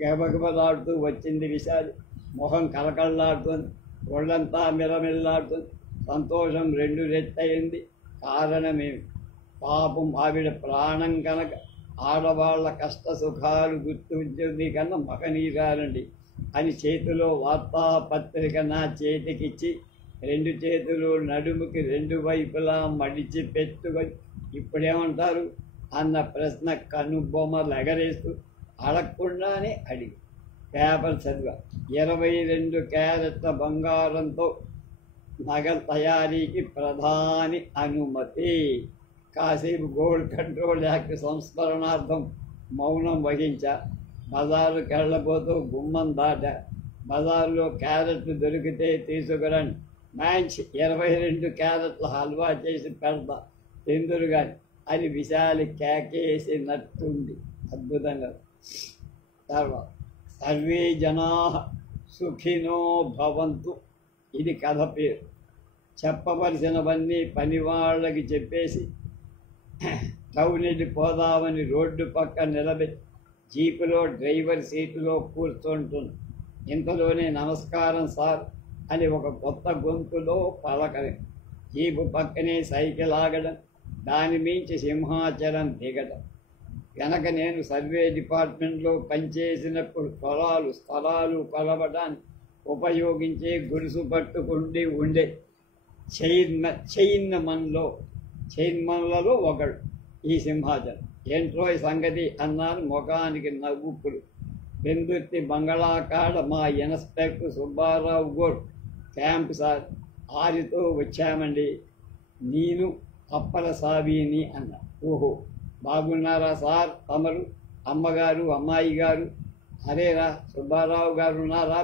గబగబలాడుతూ వచ్చింది విశాలి. మొహం కలకల్లాడుతుంది, ఒళ్ళంతా మిలమిల్లాడుతుంది. సంతోషం 2 రెట్టయింది. కారణమేమి? పాపం ఆవిడ ప్రాణం కనుక ఆడవాళ్ల కష్ట సుఖాలు గుర్తుంటుంది కన్నా మగనీరాలండి అని చేతిలో వార్తాపత్రిక నా చేతికిచ్చి 2 చేతులు నడుముకి 2 వైపులా మడిచి పెట్టుకొని ఇప్పుడేమంటారు అన్న ప్రశ్న కనుబొమ్మలు ఎగరేస్తూ అడగకుండానే అడిగి పేపర్ చదివా. 22 క్యారెట్ల బంగారంతో నగల తయారీకి ప్రధాని అనుమతి. కాసేపు గోల్డ్ కంట్రోల్ యాక్ట్ సంస్మరణార్థం మౌనం వహించా. బజారుకి వెళ్ళబోతూ గుమ్మం దాటా. బజారులో క్యారెట్లు దొరికితే తీసుకురండి, మంచి 22 క్యారెట్ల హల్వా చేసి పెడతా తిందురు కానీ అని విశాలి కేకేసినట్టుంది. అద్భుతంగా. తర్వాత సర్వే జనా సుఖినో భవంతు, ఇది కథ పేరు. చెప్పవలసినవన్నీ పని వాళ్ళకి చెప్పేసి టౌన్ పోదామని రోడ్డు పక్క నిలబెట్టి జీపులో డ్రైవర్ సీటులో కూర్చుంటుంది. ఇంతలోనే నమస్కారం సార్ అని ఒక కొత్త గొంతులో పలకరి. జీపు పక్కనే సైకిల్ ఆగడం, దాని మించి సింహాచలం దిగడం. వెనక నేను సర్వే డిపార్ట్మెంట్లో పనిచేసినప్పుడు స్థలాలు కొలవడానికి ఉపయోగించే గుడుసు పట్టుకుండి ఉండే చైర్మన్లలో ఒకడు ఈ సింహాచలం. ఏంట్రో ఈ సంగతి అన్నారు ముఖానికి నవ్వుకులు. బెందుర్తి బంగళాకాడ మా ఇన్స్పెక్టర్ సుబ్బారావు గోడ్ క్యాంప్ సార్ 6తో వచ్చామండి. నేను అప్పల సాబీని అన్న. ఓహో, బాగున్నారా సార్ తమరు, అమ్మగారు, అమ్మాయి గారు? అరేరా, సుబ్బారావు గారు ఉన్నారా?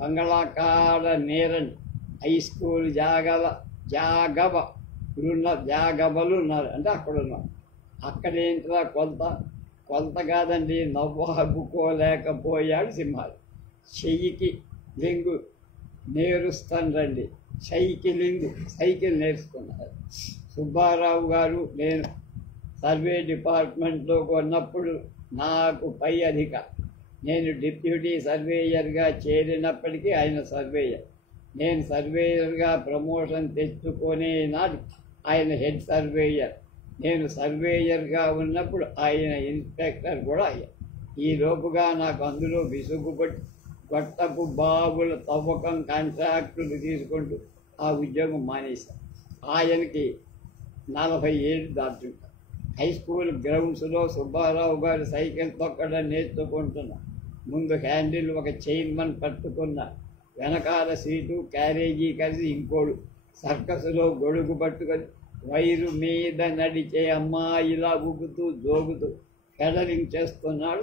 బంగళా కాడ నేరండి. హై స్కూల్ జాగబలు ఉన్నారు అంటే అక్కడ ఉన్నారు. అక్కడేంటిరా కొలత కాదండి. నవ్వాగుకోలేకపోయాడు సింహాలు. చెయ్యికి లింగు నేరుస్తాను రండి. సైకిల్ నేర్చుకున్నారు. సుబ్బారావు గారు, నేను సర్వే డిపార్ట్మెంట్లో కొన్నప్పుడు నాకు పై అధికారి. నేను డిప్యూటీ సర్వేయర్గా చేరినప్పటికీ ఆయన సర్వేయర్. నేను సర్వేయర్గా ప్రమోషన్ తెచ్చుకునే నాడు ఆయన హెడ్ సర్వేయర్. నేను సర్వేయర్గా ఉన్నప్పుడు ఆయన ఇన్స్పెక్టర్ కూడా అయ్యారు. ఈ లోపుగా నాకు అందులో విసుగుపడి గొట్టపు బాబుల తవ్వకం కాంట్రాక్టులు తీసుకుంటూ ఆ ఉద్యోగం మానేశాను. ఆయనకి 40 ఏళ్ళు దాటుతారు. హై స్కూల్ గ్రౌండ్స్లో సుబ్బారావు గారు సైకిల్ తొక్కడం నేర్చుకుంటున్నా. ముందు హ్యాండిల్ ఒక చైర్మన్ పట్టుకున్న, వెనకాల సీటు క్యారేజీ కలిసి ఇంకోడు. సర్కస్లో గొడుగు పట్టుకొని వైరు మీద నడిచే అమ్మాయిలా ఊగుతూ జోగుతూ పెడలింగ్ చేస్తున్నాడు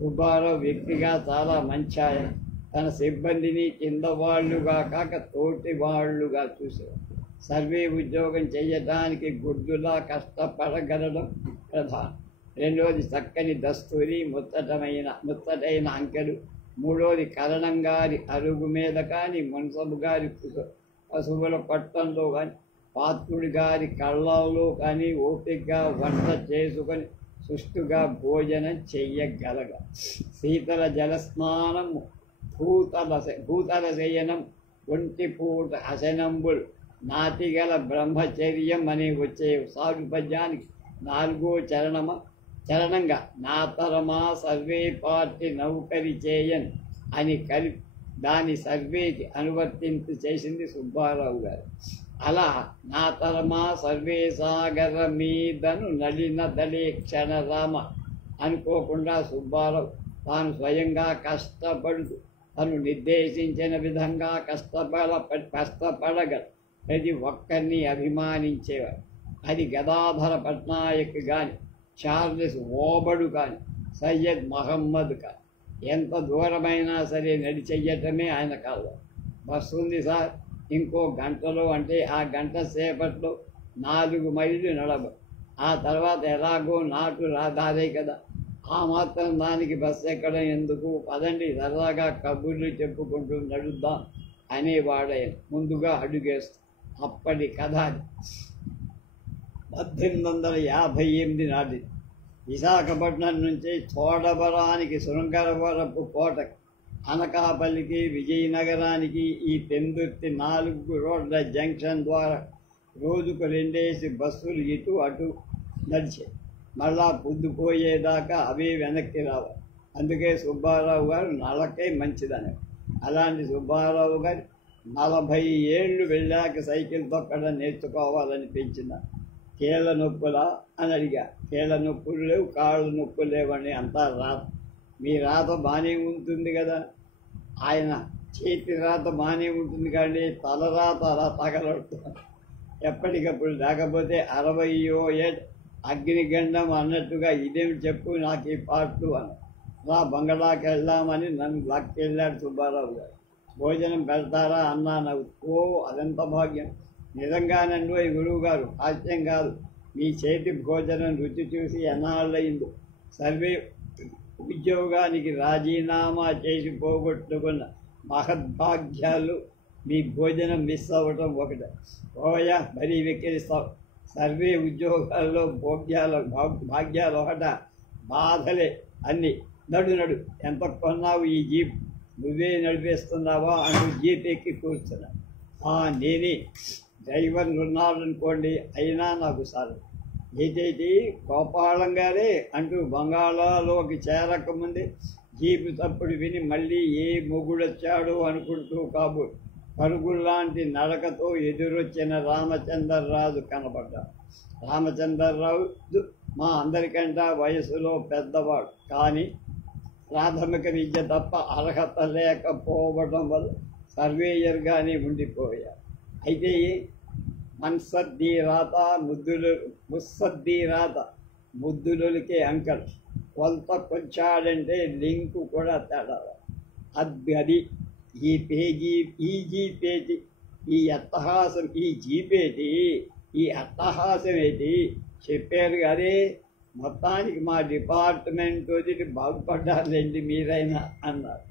సుబ్బారావు వ్యక్తిగా చాలా మంచి ఆయన. తన సిబ్బందిని కింద వాళ్ళుగా కాక తోటి వాళ్ళుగా చూసేవాడు. సర్వే ఉద్యోగం చేయటానికి గుడ్డులా కష్టపడగలడం ప్రధానం. రెండోది చక్కని దస్తూరి, ముచ్చటైన అంకెలు. మూడోది కరణం గారి అరుగు మీద కానీ, మున్సబు గారి పశువుల కొట్టంలో కానీ, పాత్రుడి గారి కళ్ళలో కానీ ఓపికగా వంట చేసుకొని సుష్టుగా భోజనం చెయ్యగలగ. శీతల జలస్నానం, భూతల శయనం, ఒంటిపూట అశనంబులు, నాటిగల బ్రహ్మచర్యం అని వచ్చే సాగు పద్యానికి 4వ చరణంగా నాతరమా సర్వే పార్టీ నౌకరి చేయన్ అని కలిపి దాని సర్వేకి అనువర్తింపు చేసింది సుబ్బారావు గారు. అలా నాతరమా సర్వే సాగర మీదను నలిన దళే క్షణరామ అనుకోకుండా సుబ్బారావు తాను స్వయంగా కష్టపడుతూ తను నిర్దేశించిన విధంగా కష్టపడగల ప్రతి ఒక్కరిని అభిమానించేవారు. అది గదాధర పట్నాయక్ కానీ, చార్లెస్ ఓబడు కానీ, సయ్యద్ మహమ్మద్ కానీ. ఎంత దూరమైనా సరే నడిచెయ్యటమే ఆయన కాదు. బస్సు ఉంది సార్, ఇంకో గంటలో అంటే ఆ గంట సేపట్లో 4 మైళ్ళు నడవ. ఆ తర్వాత ఎలాగో నాటు రాదారే కదా, ఆ మాత్రం దానికి బస్సు ఎక్కడం ఎందుకు, పదండి సరదాగా కబుర్లు చెప్పుకుంటూ నడుద్దాం అనేవాడైన ముందుగా అడుగేస్తూ. అప్పటి కథ 1858 నాటి. విశాఖపట్నం నుంచి చోడవరానికి, శృంగవరపు కోటకు, అనకాపల్లికి, విజయనగరానికి ఈ పెందుర్తి 4 రోడ్ల జంక్షన్ ద్వారా రోజుకు 2 బస్సులు ఇటు అటు నడిచాయి. మళ్ళా పొద్దుపోయేదాకా అవే వెనక్కి రావాలి. అందుకే సుబ్బారావు గారు నడకే మంచిదని. అలాంటి సుబ్బారావు గారు 40 ఏళ్ళు వెళ్ళాక సైకిల్ తొక్కడం నేర్చుకోవాలనిపించిన. కీళ్ళ నొప్పులా అని అడిగా. కీళ్ళ నొప్పులు లేవు, కాళ్ళు నొప్పులు లేవని. అంతా రాత. మీ రాత బాగానే ఉంటుంది కదా. ఆయన చేతి రాత బాగానే ఉంటుంది కానీ తలరాత అలా తగలడుతుంది ఎప్పటికప్పుడు. లేకపోతే 60 ఏళ్ళు అగ్నిగండం అన్నట్టుగా ఇదేమి చెప్పు నాకు ఈ పాటలు అన్న. అలా బంగళాకి వెళ్దామని నన్ను లాక్కెళ్ళాడు సుబ్బారావు గారు. భోజనం పెడతారా అన్నా. నవ్వు. అదెంత భాగ్యం. నిజంగానండి ఈ గురువు గారు, హాస్యం కాదు. మీ చేతి భోజనం రుచి చూసి ఎన్నాళ్ళయిందో. సర్వే ఉద్యోగానికి రాజీనామా చేసి పోగొట్టుకున్న మహద్భాగ్యాలు మీ భోజనం మిస్ అవ్వటం ఒకటే. ఓయా మరీ వెక్కిరిస్తావు. సర్వే ఉద్యోగాల్లో భాగ్యాలు ఒకట, బాధలే అన్నీ. నడు ఎంత కొన్నావు ఈ జీప్, నువ్వే నడిపేస్తున్నావా అంటూ జీప్ ఎక్కి కూర్చున్నా. నేనే డ్రైవర్ ఉన్నాడనుకోండి, అయినా నాకు సార్ ఏదైతే గోపాలం గారే అంటూ బంగాళాలోకి చేరకముందే జీపు తప్పుడు విని మళ్ళీ ఏ మొగుడొచ్చాడో అనుకుంటూ పరుగుల్లాంటి నడకతో ఎదురొచ్చిన రామచంద్రరాజు కనపడ్డాడు. రామచంద్రరావు మా అందరికంటే వయసులో పెద్దవాడు, కానీ ప్రాథమిక విద్య తప్ప అర్హత లేకపోవడం వల్ల సర్వేయర్గానే ఉండిపోయారు. అయితే మన్సద్దీ రాత ముద్దులు ముస్సద్దీ రాత ముద్దులకే అంకల్ కొలత కొంచాడంటే లింకు కూడా తేడా. అది ఈ పేజీ పేజీ ఈ అట్టహాసం ఈ జీపేటి ఈ అట్టహాసం ఏంటి చెప్పారు అదే మొత్తానికి మా డిపార్ట్మెంట్ వదిలి బాగుపడ్డారులేండి మీరైనా అన్నారు.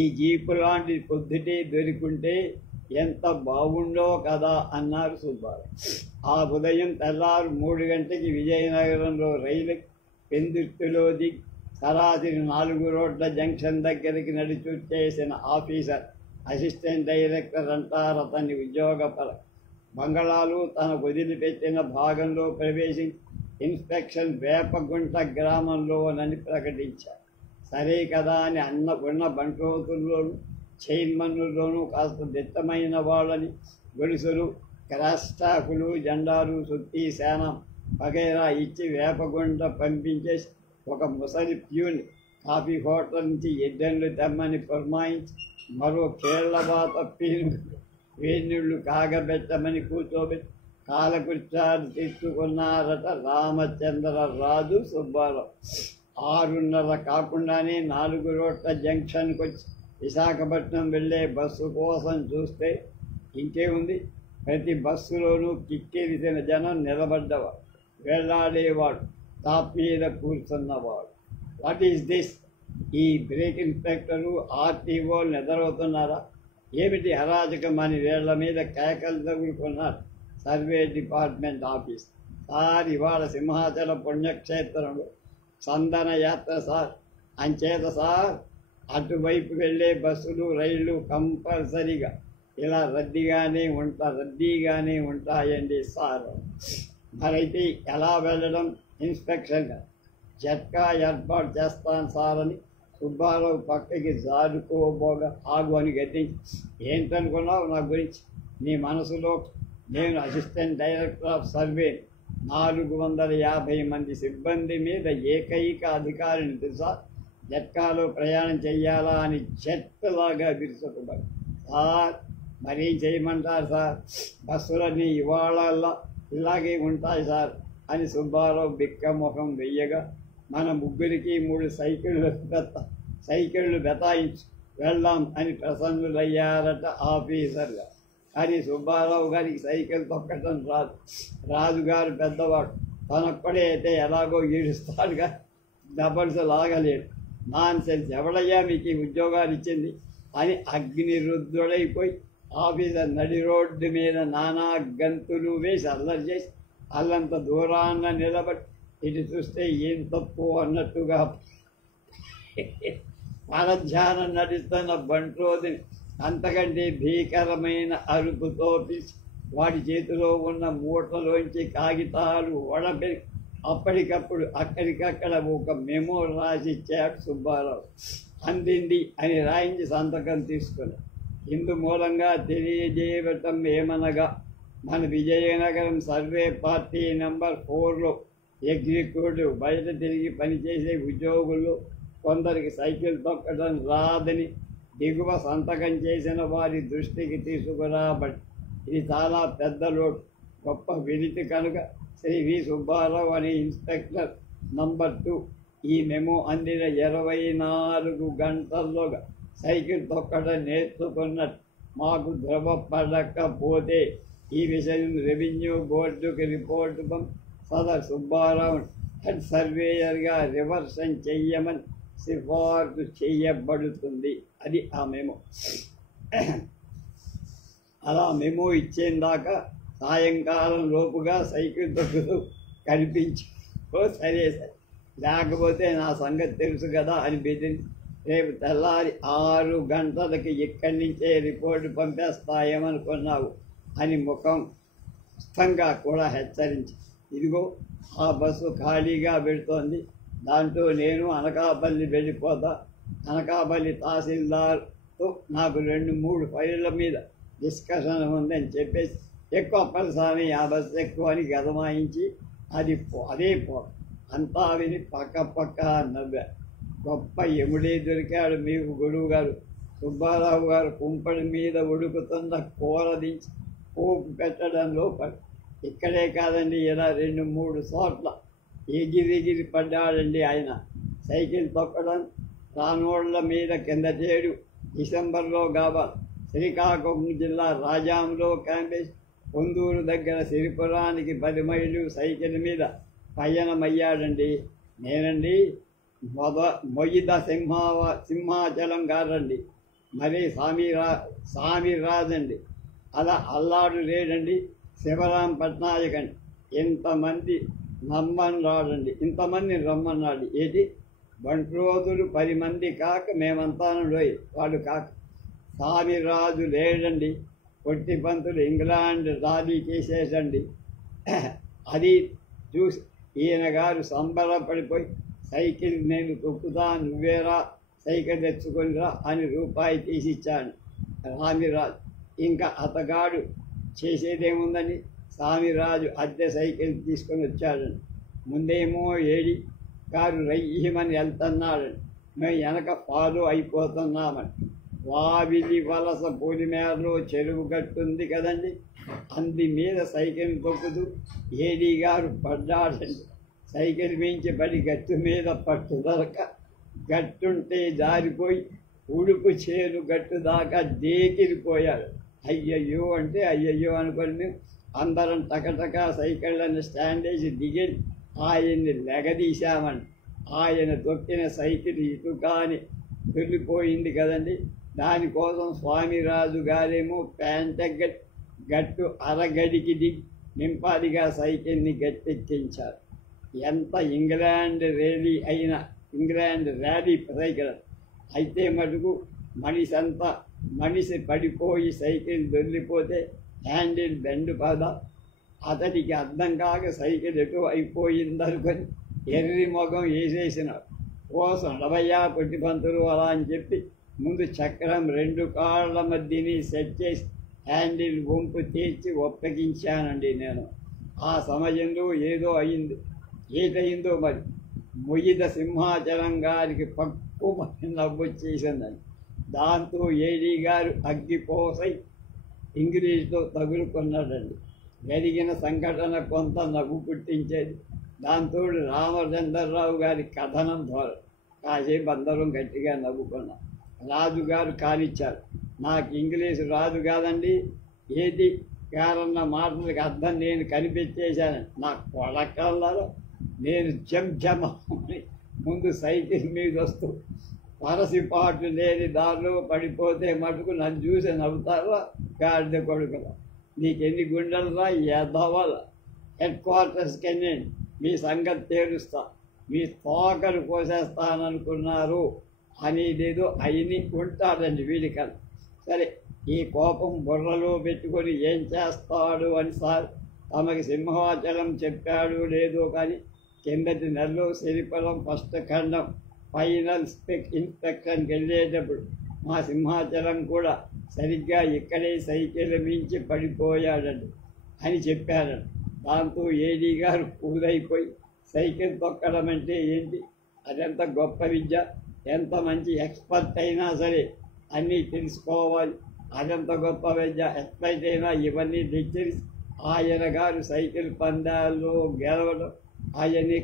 ఈ జీపు లాంటి పొద్దుటే దొరికింటే ఎంత బాగుండో కదా అన్నారు సుబ్బారావు. ఆ ఉదయం తెల్లారు 3 గంటలకి విజయనగరంలో రైలు పెందుర్తిలో దిగి సరాసరి 4 రోడ్ల జంక్షన్ దగ్గరికి నడిచి వచ్చేసిన ఆఫీసర్ అసిస్టెంట్ డైరెక్టర్ అంటారు అతన్ని ఉద్యోగపర బంగళాలు తన వదిలిపెట్టిన భాగంలో ప్రవేశించి ఇన్స్పెక్షన్ వేపగుంట గ్రామంలోనని ప్రకటించారు. సరే కదా అని ఉన్న బంట్రోతుల్లోనూ చైర్మన్లోనూ కాస్త దిట్టమైన వాళ్ళని గొలుసులు క్రాస్ స్టాఫ్లు జెండాలు సుత్తి సేన వగైరా ఇచ్చి వేపగుంట పంపించేసి ఒక ముసలి ప్యూని కాఫీ హోటల్ నుంచి ఎడ్డన్లు తెమ్మని పురమాయించి మరో కేళ్లబాత వేణుళ్ళు కాగబెట్టమని కూర్చోబెట్టి కాలకృత్యాలు తీసుకున్నారట రామచంద్రరాజు సుబ్బారావు. 6:30 కాకుండానే 4 రోడ్ల జంక్షన్కి వచ్చి విశాఖపట్నం వెళ్ళే బస్సు కోసం చూస్తే ఇంకే ఉంది, ప్రతి బస్సులోనూ కిక్కిరిసిన జనం నిలబడ్డవాడు, వెళ్ళాడేవాడు, టాప్ మీద కూర్చున్నవాడు. What is this? ఈ బ్రేక్ ఇన్స్పెక్టరు ఆర్టీఓ నిద్రవుతున్నారా ఏమిటి అరాజకం అని వీళ్ల మీద కేకలు తగులుకున్నారు. సర్వే డిపార్ట్మెంట్ ఆఫీస్ సార్ ఇవాళ సింహాచల పుణ్యక్షేత్రంలో సందన యాత్ర సార్, అంచేత సార్ అటువైపు వెళ్ళే బస్సులు రైళ్ళు కంపల్సరీగా ఇలా రద్దీగానే ఉంటాయండి సార్. మరైతే ఎలా వెళ్ళడం? ఇన్స్పెక్షన్గా జట్కా ఏర్పాటు చేస్తాను సార్ అని సుబ్బారావు పక్కకి జారుకోబోగా ఆగు అని గతించి, ఏంటనుకున్నావు నా గురించి? నీ మనసులో నేను అసిస్టెంట్ డైరెక్టర్ ఆఫ్ సర్వే 450 మంది సిబ్బంది మీద ఏకైక అధికారిని తెలుసా? జట్కాలో ప్రయాణం చెయ్యాలా అని జట్లాగా విరుచుకున్నాడు. సార్ మరేం చేయమంటారు సార్? బస్సులన్నీ ఇవాళ ఇలాగే ఉంటాయి సార్ అని సుబ్బారావు బిక్కముఖం వెయ్యగా, మన ముగ్గురికి 3 సైకిళ్ళు బెతాయించి వెళ్దాం అని ప్రసన్నులయ్యారట ఆఫీసర్గా. కానీ సుబ్బారావు గారికి సైకిల్ తొక్కటం రాదు. రాజుగారు పెద్దవాడు, తనొక్కడే అయితే ఎలాగో ఈడుస్తాడుగా, డబల్స్ లాగలేడు. నాన్ సెన్స్, ఎవడయ్యా మీకు ఈ ఉద్యోగాలు ఇచ్చింది అని అగ్నిరుద్ధుడైపోయి ఆఫీసర్ నడి రోడ్డు మీద నానా గంతులు వేసి అల్లరి చేసి అల్లంత దూరాన్న నిలబడి ఇటు చూస్తే ఏం తప్పు అన్నట్టుగా పరధ్యానం నడుస్తున్న బంట్రోదిని అంతకంటే భీకరమైన అరుపుతో పిలిచి వాడి చేతిలో ఉన్న మూటలోంచి కాగితాలు వడపెరి అప్పటికప్పుడు అక్కడికక్కడ ఒక మెమో రాసిచ్చాడు సుబ్బారావు. అందింది అని రాయించి సంతకం తీసుకుని ఇందు మూలంగా తెలియజేయటం ఏమనగా, మన విజయనగరం సర్వే పార్టీ నెంబర్ 4లో ఎగ్జిక్యూటివ్ బయట తిరిగి పనిచేసే ఉద్యోగులు కొందరికి సైకిల్ తొక్కడం రాదని దిగువ సంతకం చేసిన వారి దృష్టికి తీసుకురాబట్టి ఇది చాలా పెద్ద లోటు, గొప్ప విరితి కనుక శ్రీ వి సుబ్బారావు అనే ఇన్స్పెక్టర్ నంబర్ 2 ఈ మెమో అందిన 24 గంటల్లోగా సైకిల్ తొక్కడం నేర్చుకున్నట్టు మాకు ధృవపడకపోతే ఈ విషయం రెవెన్యూ బోర్డుకి రిపోర్టు సదర్ సుబ్బారావు హెడ్ సర్వేయర్గా రివర్షన్ చెయ్యమని సిఫార్సు చేయబడుతుంది. అది ఆ మెమో. అలా మెమో ఇచ్చేందాకా సాయంకాలం లోపుగా సైకిల్ తొక్కుతూ కనిపించి సరే లేకపోతే నా సంగతి తెలుసు కదా అని బెదిరించి రేపు తెల్లారి 6 గంటలకి ఇక్కడి నుంచే రిపోర్టు పంపేస్తాయేమనుకున్నావు అని ముఖం స్పష్టంగా కూడా హెచ్చరించి, ఇదిగో ఆ బస్సు ఖాళీగా పెడుతోంది, దాంట్లో నేను అనకాపల్లి వెళ్ళిపోతా, అనకాపల్లి తహసీల్దార్తో నాకు 2-3 ఫైళ్ళ మీద డిస్కషన్ ఉందని చెప్పేసి ఎక్కువ అప్పలస్వామి ఆ బస్సు ఎక్కువ అని గదమాయించి అదే అంతా విని పక్క నవ్వా. గొప్ప ఎముడే దొరికాడు మీకు గురువు గారు. సుబ్బారావు గారు కుంపడి మీద ఉడుకుతున్న కూర దించి పోపు పెట్టడంలో ఇక్కడే కాదండి, ఇలా 2-3 చోట్ల ఎగిరిగిరి పడ్డాడండి ఆయన. సైకిల్ తొక్కడం రానోళ్ల మీద కిందటేడు డిసెంబర్లో కావాలి శ్రీకాకుళం జిల్లా రాజాంలో క్యాంపేజ్ పొందూరు దగ్గర సిరిపురానికి 10 మైళ్ళు సైకిల్ మీద పయనమయ్యాడండి. నేనండి మొయ్యిద సింహాచలం గారండి, మరి సామిరాజండి, అలా అల్లాడు లేడండి శివరాం పట్నాయక్ అండి. ఇంతమంది రమ్మన్నాడు. ఏది బంట్రోతులు 10 మంది కాక మేమంతానంలోయి వాడు కాక. సామిరాజు లేడండి, పొట్టి పంతులు ఇంగ్లాండ్ రాజీ చేసేసండి. అది చూసి ఈయన గారు సంబరపడిపోయి సైకిల్ నేను తొక్కుతా, నువ్వేరా సైకిల్ తెచ్చుకొనిరా అని రూపాయి తీసిచ్చాను సామిరాజు. ఇంకా అతగాడు చేసేదేముందని సామిరాజు అద్దె సైకిల్ తీసుకొని వచ్చాడండి. ముందేమో ఏడి కారు రయ్యమని వెళ్తున్నాడండి, మేము వెనక ఫాలో అయిపోతున్నామని. వావిలి వలస పొలిమేరలో చెరువు గట్టుంది కదండి, అంది మీద సైకిల్ తొక్కుతూ ఏడీ గారు పడ్డాడండి. సైకిల్ మించి పడి గట్టు మీద పట్టు దొరక గట్టుంటే జారిపోయి ఉడుపు చేను గట్టు దాకా దేకిరిపోయాడు. అయ్యయ్యో అంటే అయ్యయ్యో అనుకొని మేము అందరం టకటక సైకిళ్ళని స్టాండ్ వేసి దిగి ఆయన్ని లెగదీశామని. ఆయన తొక్కిన సైకిల్ ఇటు కానీ వెళ్ళిపోయింది కదండి. దానికోసం స్వామిరాజు గారేమో గట్టు అరగడికి దిగి నింపాదిగా సైకిల్ని గట్టెక్కించారు. ఎంత ఇంగ్లాండ్ ర్యాలీ సైకిల్ అయితే మటుకు మనిషి పడిపోయి సైకిల్ దొల్లిపోతే హ్యాండిల్ బెండ్ పదా అతడికి అర్థం కాక సైకిల్ ఎటు అయిపోయిందనుకొని ఎర్రి మొగం వేసేసినాడు. కోసం నడవయ్యా పొట్టి పంతులు అలా అని చెప్పి ముందు చక్రం 2 కాళ్ళ మధ్యని సెట్ చేసి హ్యాండిల్ వంపు తీర్చి ఒప్పగించానండి నేను. ఆ సమయంలో ఏదో అయింది. ఏటయిందో మరి మొయ్యిద సింహాచలం గారికి పక్కువ నవ్వొచ్చేసిందని. దాంతో ఏడీ గారు అగ్గిపోసై ఇంగ్లీష్లో తగులుకున్నాడండి. జరిగిన సంఘటన కొంత నవ్వు పుట్టించేది. దాంతో రామచంద్రరావు గారి కథనం ద్వారా కాసేపు అందరం గట్టిగా నవ్వుకున్నాం. రాజుగారు కానిచ్చారు. నాకు ఇంగ్లీషు రాదు కాదండి, ఏది గారన్న మాటలకు అర్థం నేను కనిపించేశాను. నా కొడకల్లలో నేను జమ ముందు సైకిల్ మీద వస్తూ పరసిపాటు లేని దారిలో పడిపోతే మటుకు నన్ను చూసి నవ్వుతారా గాడిద కొడుకులా, నీకెన్ని గుండెలరా ఎదవల, హెడ్ క్వార్టర్స్కి వెళ్ళండి, మీ సంగతి తేలుస్తా, మీ తోకలు కోసేస్తాననుకున్నారు అనేదేదో అయిని ఉంటాడండి వీడికన్నా. సరే, ఈ కోపం బుర్రలో పెట్టుకొని ఏం చేస్తాడు అని సార్ తమకి సింహాచలం చెప్పాడు లేదో కానీ కిందటి నెలలో సిరిపురం ఫస్ట్ ఖండం ఫైనల్ ఇన్స్పెక్షన్కి వెళ్ళేటప్పుడు మా సింహాచలం కూడా సరిగ్గా ఇక్కడే సైకిల్ మించి పడిపోయాడండి అని చెప్పారండి. దాంతో ఏడీ గారు కూలైపోయి సైకిల్ తొక్కడం అంటే ఏంటి, అదెంత గొప్ప విద్య, ఎంత మంచి ఎక్స్పర్ట్ అయినా సరే అన్నీ తెలుసుకోవాలి, అదెంత గొప్ప విద్య, ఎక్స్పర్ట్ అయినా ఇవన్నీ తెచ్చి ఆయన గారు సైకిల్ పందాల్లో గెలవడం ఆయన్ని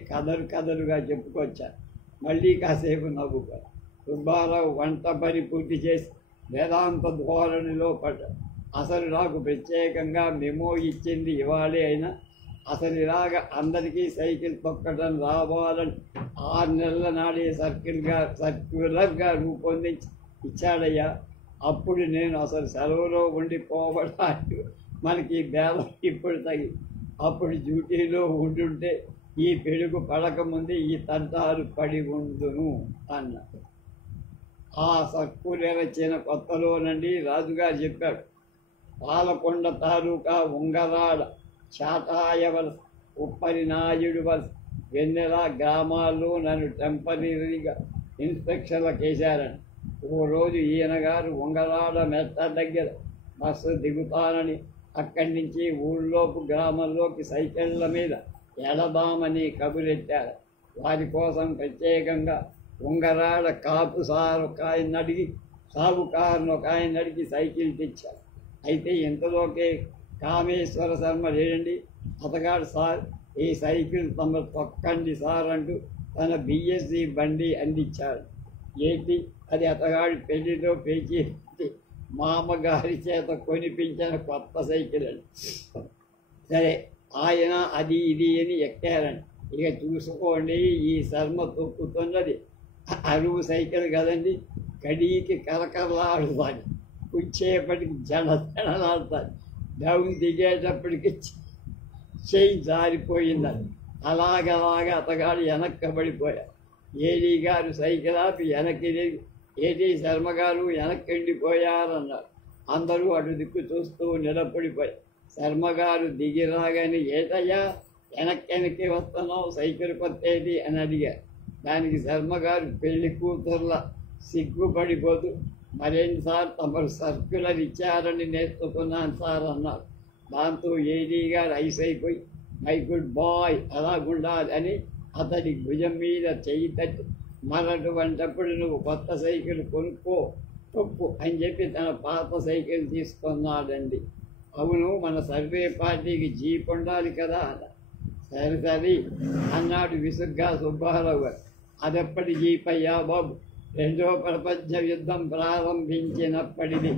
కథలుగా చెప్పుకొచ్చారు. మళ్ళీ కాసేపు నవ్వుకోరు. సుబ్బారావు వంట పని పూర్తి చేసి వేదాంత ధోరణిలో పడ్డాడు. అసలు నాకు ప్రత్యేకంగా మెమో ఇచ్చింది ఇవాళే అయినా అసలు ఇలాగా అందరికీ సైకిల్ తొక్కడం రావాలని 6 నెలల నాడే సర్క్యులర్గా రూపొందించి ఇచ్చాడయ్యా. అప్పుడు నేను అసలు సెలవులో ఉండిపోవడానికి మనకి బేలం ఇప్పుడు తగి, అప్పుడు డ్యూటీలో ఉంటుంటే ఈ పెరుగు పడకముందే ఈ తంటాలు పడి ఉండును అన్నాడు. ఆ సర్కులర్ వచ్చిన కొత్తలోనండి రాజుగారు చెప్పాడు, పాలకొండ తాలూకా ఉంగరాడ, చాటాయవలస, ఉప్పరినాయుడు వలస, వెన్నెల గ్రామాల్లో నన్ను టెంపరీగా ఇన్స్పెక్షన్లకు వేశారని. ఓ రోజు ఈయన గారు ఉంగరాడ మెట్ట దగ్గర బస్సు దిగుతానని అక్కడి నుంచి ఊళ్ళోపు గ్రామంలోకి సైకిళ్ళ మీద ఎడదామని కబురెట్టారు. వారి కోసం ప్రత్యేకంగా ఉంగరాడ కాపు సారుకాయని అడిగి సైకిల్ తెచ్చారు. అయితే ఇంతలోకే కామేశ్వర శర్మ లేడండి, అతగాడు సార్ ఈ సైకిల్ తమ తొక్కండి సార్ అంటూ తన బిఎస్సి బండి అందించాడు. ఏంటి అది? అతగాడి పెళ్లిలో పేచి మామగారి చేత కొనిపించిన కొత్త సైకిల్ అండి. సరే, ఆయన అది ఇది అని ఎక్కారండి. ఇక చూసుకోండి, ఈ శర్మ తొక్కుతున్నది అరువు సైకిల్ కదండి, కడికి కరకరలాడుతాడు, కూర్చేపటికి జడలాడుతాడు, డౌన్ దిగేటప్పటికి చెయ్యి జారిపోయిందని అలాగలాగా అతగాడు వెనక్కబడిపోయాడు. ఏడీ గారు సైకిల్ ఆపి వెనక్కి ఏటీ శర్మ గారు వెనక్కి వెళ్ళిపోయారన్నారు. అందరూ అటు దిక్కు చూస్తూ నిలబడిపోయారు. శర్మగారు దిగి రాగానే ఏటయ్యా వెనక్కి వస్తున్నావు, సైకిల్ కొత్తేది అని అడిగారు. దానికి శర్మగారు పెళ్లి కూతుర్ల సిగ్గుపడిపోతూ మరేంటి సార్ తమరు సర్క్యులర్ ఇచ్చారని నేర్చుకున్నాను సార్ అన్నారు. దాంతో ఏడీ గారు ఐస్ అయిపోయి మై గుడ్ బాయ్ అలాగుండాలి అని అతడి భుజం మీద చెయ్యి తట్టి మరటువంటప్పుడు నువ్వు కొత్త సైకిల్ కొనుక్కో తొక్కు అని చెప్పి తన పాత సైకిల్ తీసుకున్నాడండి. అవును, మన సర్వే పార్టీకి జీప్ ఉండాలి కదా. సరే సరే అన్నాడు విసుగ్గా సుబ్బారావు గారు. అదెప్పటి జీప్ అయ్యా బాబు? రెండో ప్రపంచ యుద్ధం ప్రారంభించినప్పటిది.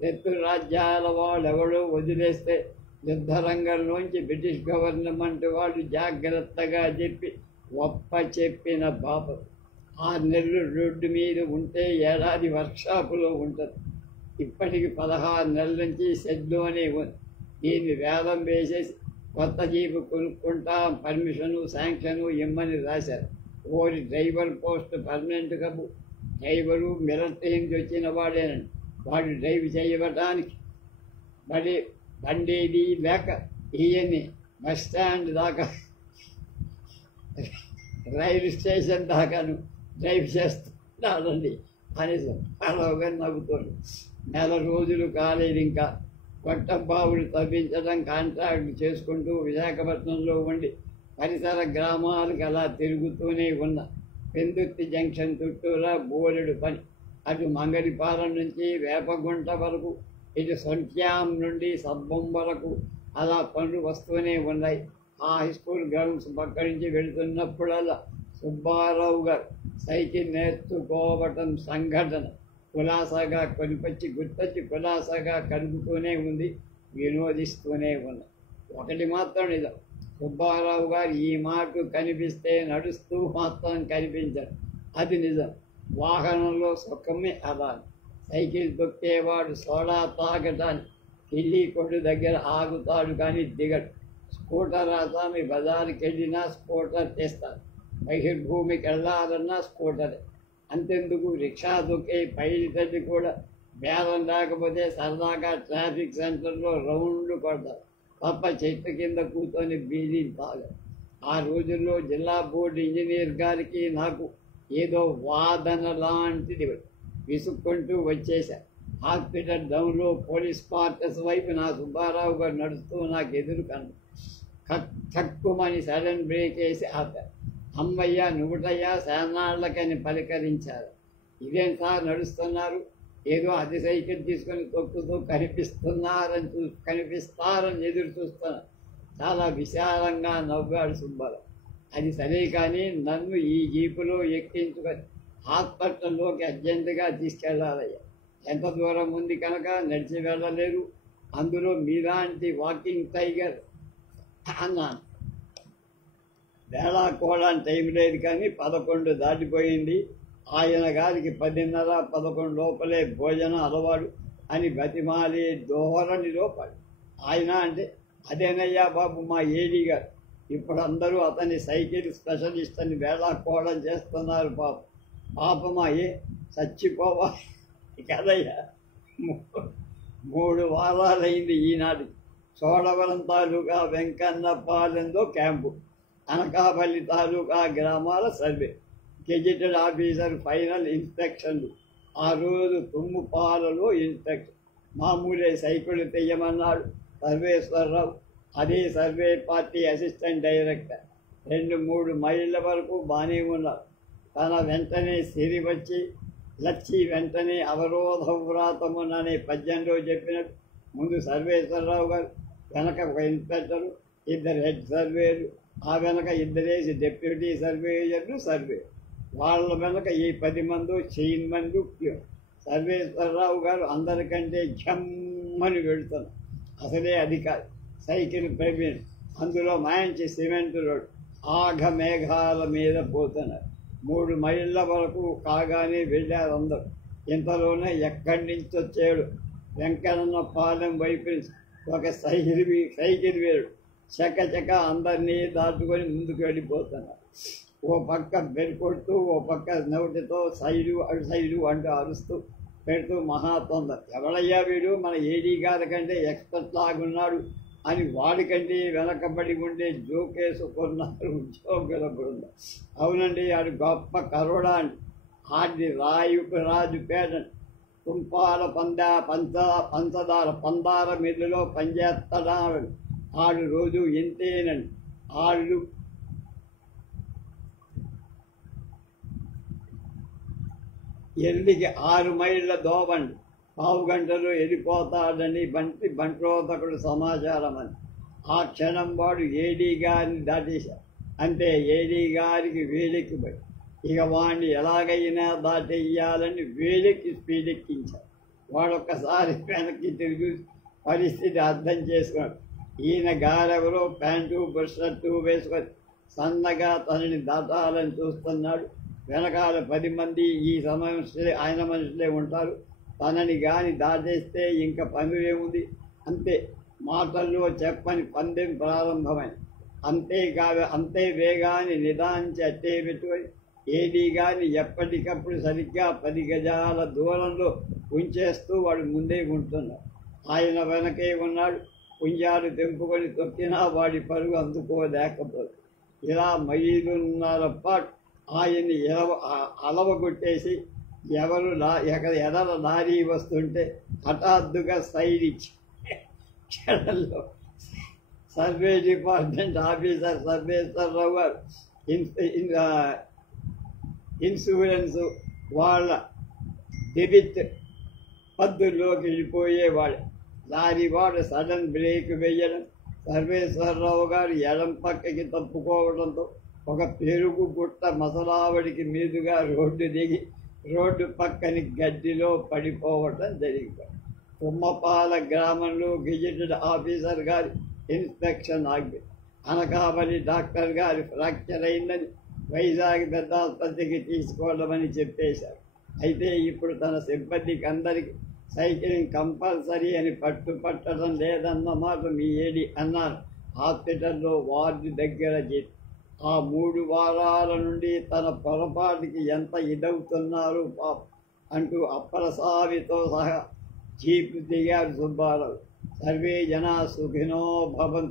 శత్రు రాజ్యాల వాళ్ళెవడో వదిలేస్తే యుద్ధరంగంలోంచి బ్రిటిష్ గవర్నమెంట్ వాళ్ళు జాగ్రత్తగా చెప్పి చెప్పిన పాపం 6 నెలలు రోడ్డు మీద ఉంటే ఏడాది వర్క్షాపులో ఉంటుంది. ఇప్పటికి 16 నెలల నుంచి షెడ్లోనే ఉంది. దీన్ని వేలం వేసేసి కొత్త జీపు కొనుక్కుంటాం, పర్మిషను శాంక్షను ఇమ్మని రాశారు. ఓరి driver post permanent కబు. Driver military నుంచి వచ్చిన వాడేనండి. వాడు డ్రైవ్ చేయడానికి బండేది లేక ఈయన్ని బస్ స్టాండ్ దాకా రైలు స్టేషన్ దాకాను డ్రైవ్ చేస్తున్నాడండి అనేసి పడవగా నవ్వుతాడు. నెల రోజులు కాలేదు ఇంకా. గొట్టబావులు తవ్వించడం కాంట్రాక్ట్ చేసుకుంటూ విశాఖపట్నంలో ఉండి పరిసర గ్రామాలకు అలా తిరుగుతూనే ఉన్న పెందుర్తి జంక్షన్ చుట్టూరా బోలెడు పని. అటు మంగళిపాలెం నుంచి వేపగుంట వరకు, ఇటు సొంట్యాం నుండి సబ్బం వరకు అలా పనులు వస్తూనే ఉన్నాయి. ఆ హై స్కూల్ గ్రౌండ్స్ పక్క నుంచి వెళుతున్నప్పుడల్లా సుబ్బారావు గారు సైకిల్ నేర్చుకోవటం సంఘటన కులాసాగా కొనిపచ్చి గుర్తొచ్చి కులాసాగా కలుగుతూనే ఉంది, వినోదిస్తూనే ఉంది. ఒకటి మాత్రం నిజం, సుబ్బారావు గారు ఈ మాట కనిపిస్తే నడుస్తూ మాత్రం కనిపించారు. అది నిజం. వాహనంలో సుఖమే అదాలి. సైకిల్ తొక్కేవాడు సోడా తాగటానికి ఢిల్లీ కొట్టు దగ్గర ఆగుతాడు కానీ దిగడు. స్కూటర్ ఆసామి బజారుకి వెళ్ళినా స్కూటర్ తెస్తాడు. బహిర్భూమికి వెళ్ళాలన్నా స్కూటరే. అంతెందుకు రిక్షా తొక్కే పైడి తల్లి కూడా బేరం రాకపోతే సరదాగా ట్రాఫిక్ సెంటర్లో రౌండ్లు కొడతారు తప్ప చెట్టు కింద కూర్చొని బీడీలు తాగారు. ఆ రోజుల్లో జిల్లా బోర్డు ఇంజనీర్ గారికి నాకు ఏదో వాదన లాంటిది విసుక్కుంటూ వచ్చేసా. హాస్పిటల్ డౌన్లో పోలీస్ క్వార్టర్స్ వైపు నా సుబ్బారావు గారు నడుస్తూ నాకు ఎదురు కన్ను. తక్కువని సడన్ బ్రేక్ వేసి ఆపారు. అమ్మయ్య నువ్వుటయ్యా శానాళ్ళకని పలకరించారు. ఇదేం సార్ నడుస్తున్నారు, ఏదో అది సైకిల్ తీసుకొని తొక్కుతూ కనిపిస్తారని ఎదురు చూస్తున్నారు. చాలా విశాలంగా నవ్వాడు సుబ్బారావు. అది సరే కానీ నన్ను ఈ జీపులో ఎక్కించుకొని హాస్పిటల్లోకి అర్జెంటుగా తీసుకెళ్ళాలయ్యా. ఎంత దూరం ఉంది కనుక నడిచి వెళ్ళలేరు, అందులో మీలాంటి వాకింగ్ టైగర్ అన్నాను. వేళాకోవడం టైం లేదు కానీ 11 దాటిపోయింది. ఆయన గారికి 10:30-11 లోపలే భోజనం అలవాడు అని బతిమాలి ధోరణిలో పడి ఆయన అంటే అదేనయ్యా బాబు మా ఏడీ గారు. ఇప్పుడు అందరూ అతని సైకిల్ స్పెషలిస్ట్ అని వేళాకోవడం చేస్తున్నారు. పాపమాయే చచ్చిపోవాలి కదయ్యా. 3 వారాలైంది ఈనాడు. చోడవరం తాలూకా వెంకన్నపాలెంలో క్యాంపు, అనకాపల్లి తాలూకా గ్రామాల సర్వే, గెజిటెడ్ ఆఫీసర్ ఫైనల్ ఇన్స్పెక్షన్లు. ఆ రోజు తుమ్ముపాలలో ఇన్స్పెక్షన్. మామూలే సైకిల్ తెయ్యమన్నాడు సర్వేశ్వరరావు. అదే సర్వే పార్టీ అసిస్టెంట్ డైరెక్టర్. 2-3 మైళ్ళ వరకు బాగానే ఉన్నారు. తన వెంటనే సిరి వచ్చి లచ్చి వెంటనే అవరోధ వ్రాతముననే పద్యంలో చెప్పినట్టు ముందు సర్వేశ్వరరావు గారు వెనక ఒక ఇన్స్పెక్టరు, ఇద్దరు హెడ్ సర్వేలు, ఆ వెనక ఇద్దరేసి డెప్యూటీ సర్వేయర్లు సర్వే, వాళ్ళ వెనక ఈ 10 మంది చైర్మన్లు ప్యూర్. సర్వేశ్వరరావు గారు అందరికంటే జమ్మని వెళుతున్నారు. అసలే అధికారి, సైకిల్ ప్రవీణ్, అందులో మంచి సిమెంట్ రోడ్, ఆఘ మేఘాల మీద పోతున్నారు. 3 మైళ్ళ వరకు కాగానే వెళ్ళారు అందరూ. ఇంతలోనే ఎక్కడి నుంచి వచ్చాడు వెంకన్న పాలెం వైపు నుంచి ఒక సైకిల్ వేరుడు చకచక అందరినీ దాటుకొని ముందుకు వెళ్ళిపోతున్నారు. ఓ పక్క బెరుకొడుతూ, ఓ పక్క నోటితో సైడు అటు సైడు అంటూ అరుస్తూ పెడుతూ మహా తొందర. ఎవడయ్యా వీడు, మన ఏడీ గారి కంటే ఎక్స్పర్ట్ లాగున్నాడు అని వాడికంటే వెనకబడి ఉండే జోకేసుకున్నారు ఉద్యోగుల బృందం. అవునండి, ఆడు గొప్ప కరోడా అండి, ఆడి రాజు పేట తుంపాల పంచదార పందార మిల్లులో పనిచేస్తాడు. ఆడు రోజు ఇంతేనండి. ఆడు ఎల్లికి 6 మైళ్ళ దోబండి, 1/2 గంటలో వెళ్ళిపోతాడని బంట్రోతకుడు సమాచారం అని. ఆ క్షణం వాడు ఏడీ గారిని దాటేశాడు. అంటే ఏడీ గారికి వేలెక్కిపోయి ఇక వాడిని ఎలాగైనా దాటేయాలని వేలెక్కి స్పీడెక్కించాడు. వాడొక్కసారి వెనక్కి తిరిగి పరిస్థితి అర్థం చేసుకున్నాడు. ఈయన గారెవరో ప్యాంటు షర్టు వేసుకొని సన్నగా తనని దాటాలని చూస్తున్నాడు. వెనకాల 10 మంది ఈ సమయం ఆయన మనుషులే ఉంటారు. తనని గాని దాటేస్తే ఇంకా పని ఏముంది, అంతే. మాటల్లో చెప్పని పందెం ప్రారంభమైంది. అంతే వేగాన్ని నిదానించి అట్టే పెట్టుకొని ఏడీ గారిని ఎప్పటికప్పుడు సరిగ్గా 10 గజాల దూరంలో ఉంచేస్తూ వాడు ముందే ఉంటున్నాడు. ఆయన వెనకే ఉన్నాడు. పుంజాలు తెంపుకొని తొక్కినా వాడి పరుగు అందుకోలేకపోతుంది. ఇలా మైలున్నర పాటు ఆయన్ని అలవగొట్టేసి ఎదర లారీ వస్తుంటే హఠాత్తుగా సైడ్ ఇచ్చి క్షణంలో సర్వే డిపార్ట్మెంట్ ఆఫీసర్ సర్వేశ్వరరావు గారు ఇన్సూరెన్స్ వాళ్ళ డెబిట్ పద్దుల్లోకి వెళ్ళిపోయేవాడు. లారీ వాడు సడన్ బ్రేక్ వేయడం, సర్వేశ్వరరావు గారు ఎడం పక్కకి తప్పుకోవడంతో ఒక పెరుగు గుట్ట మసలావడికి మీదుగా రోడ్డు దిగి రోడ్డు పక్కని గడ్డిలో పడిపోవటం జరిగింది. తుమ్మపాల గ్రామంలో గెజెటెడ్ ఆఫీసర్ గారి ఇన్స్పెక్షన్ ఆగి అనకాపల్లి డాక్టర్ గారి ఫ్రాక్చర్ అయిందని వైజాగ్ పెద్ద ఆసుపత్రికి తీసుకోవడమని చెప్పేశారు. అయితే ఇప్పుడు తన సిబ్బందికి అందరికీ సైక్లింగ్ కంపల్సరీ అని పట్టడం లేదన్నమాట మీ ఏడి అన్నారు. హాస్పిటల్లో వార్డు దగ్గర చెప్పి ఆ 3 వారాల నుండి తన పొరపాటుకి ఎంత ఇదవుతున్నారు పాప అంటూ అప్పలసావితో సహా జీపు దిగారు సుబ్బారావు. సర్వే జనా సుఖినో భవన్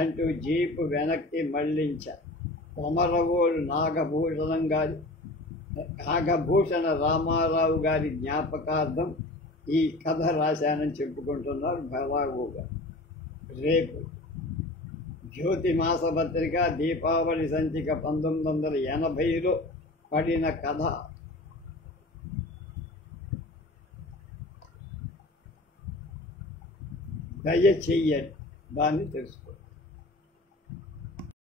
అంటూ జీపు వెనక్కి మళ్లించారు. కొమరవోలు నాగభూషణ రామారావు గారి జ్ఞాపకార్థం ఈ కథ రాశానని చెప్పుకుంటున్నారు భరావు గారు. రేపు జ్యోతి మాసపత్రిక దీపావళి సంచిక 1980లో పడిన కథ. దయచెయ్యండి, దాన్ని తెలుసుకో.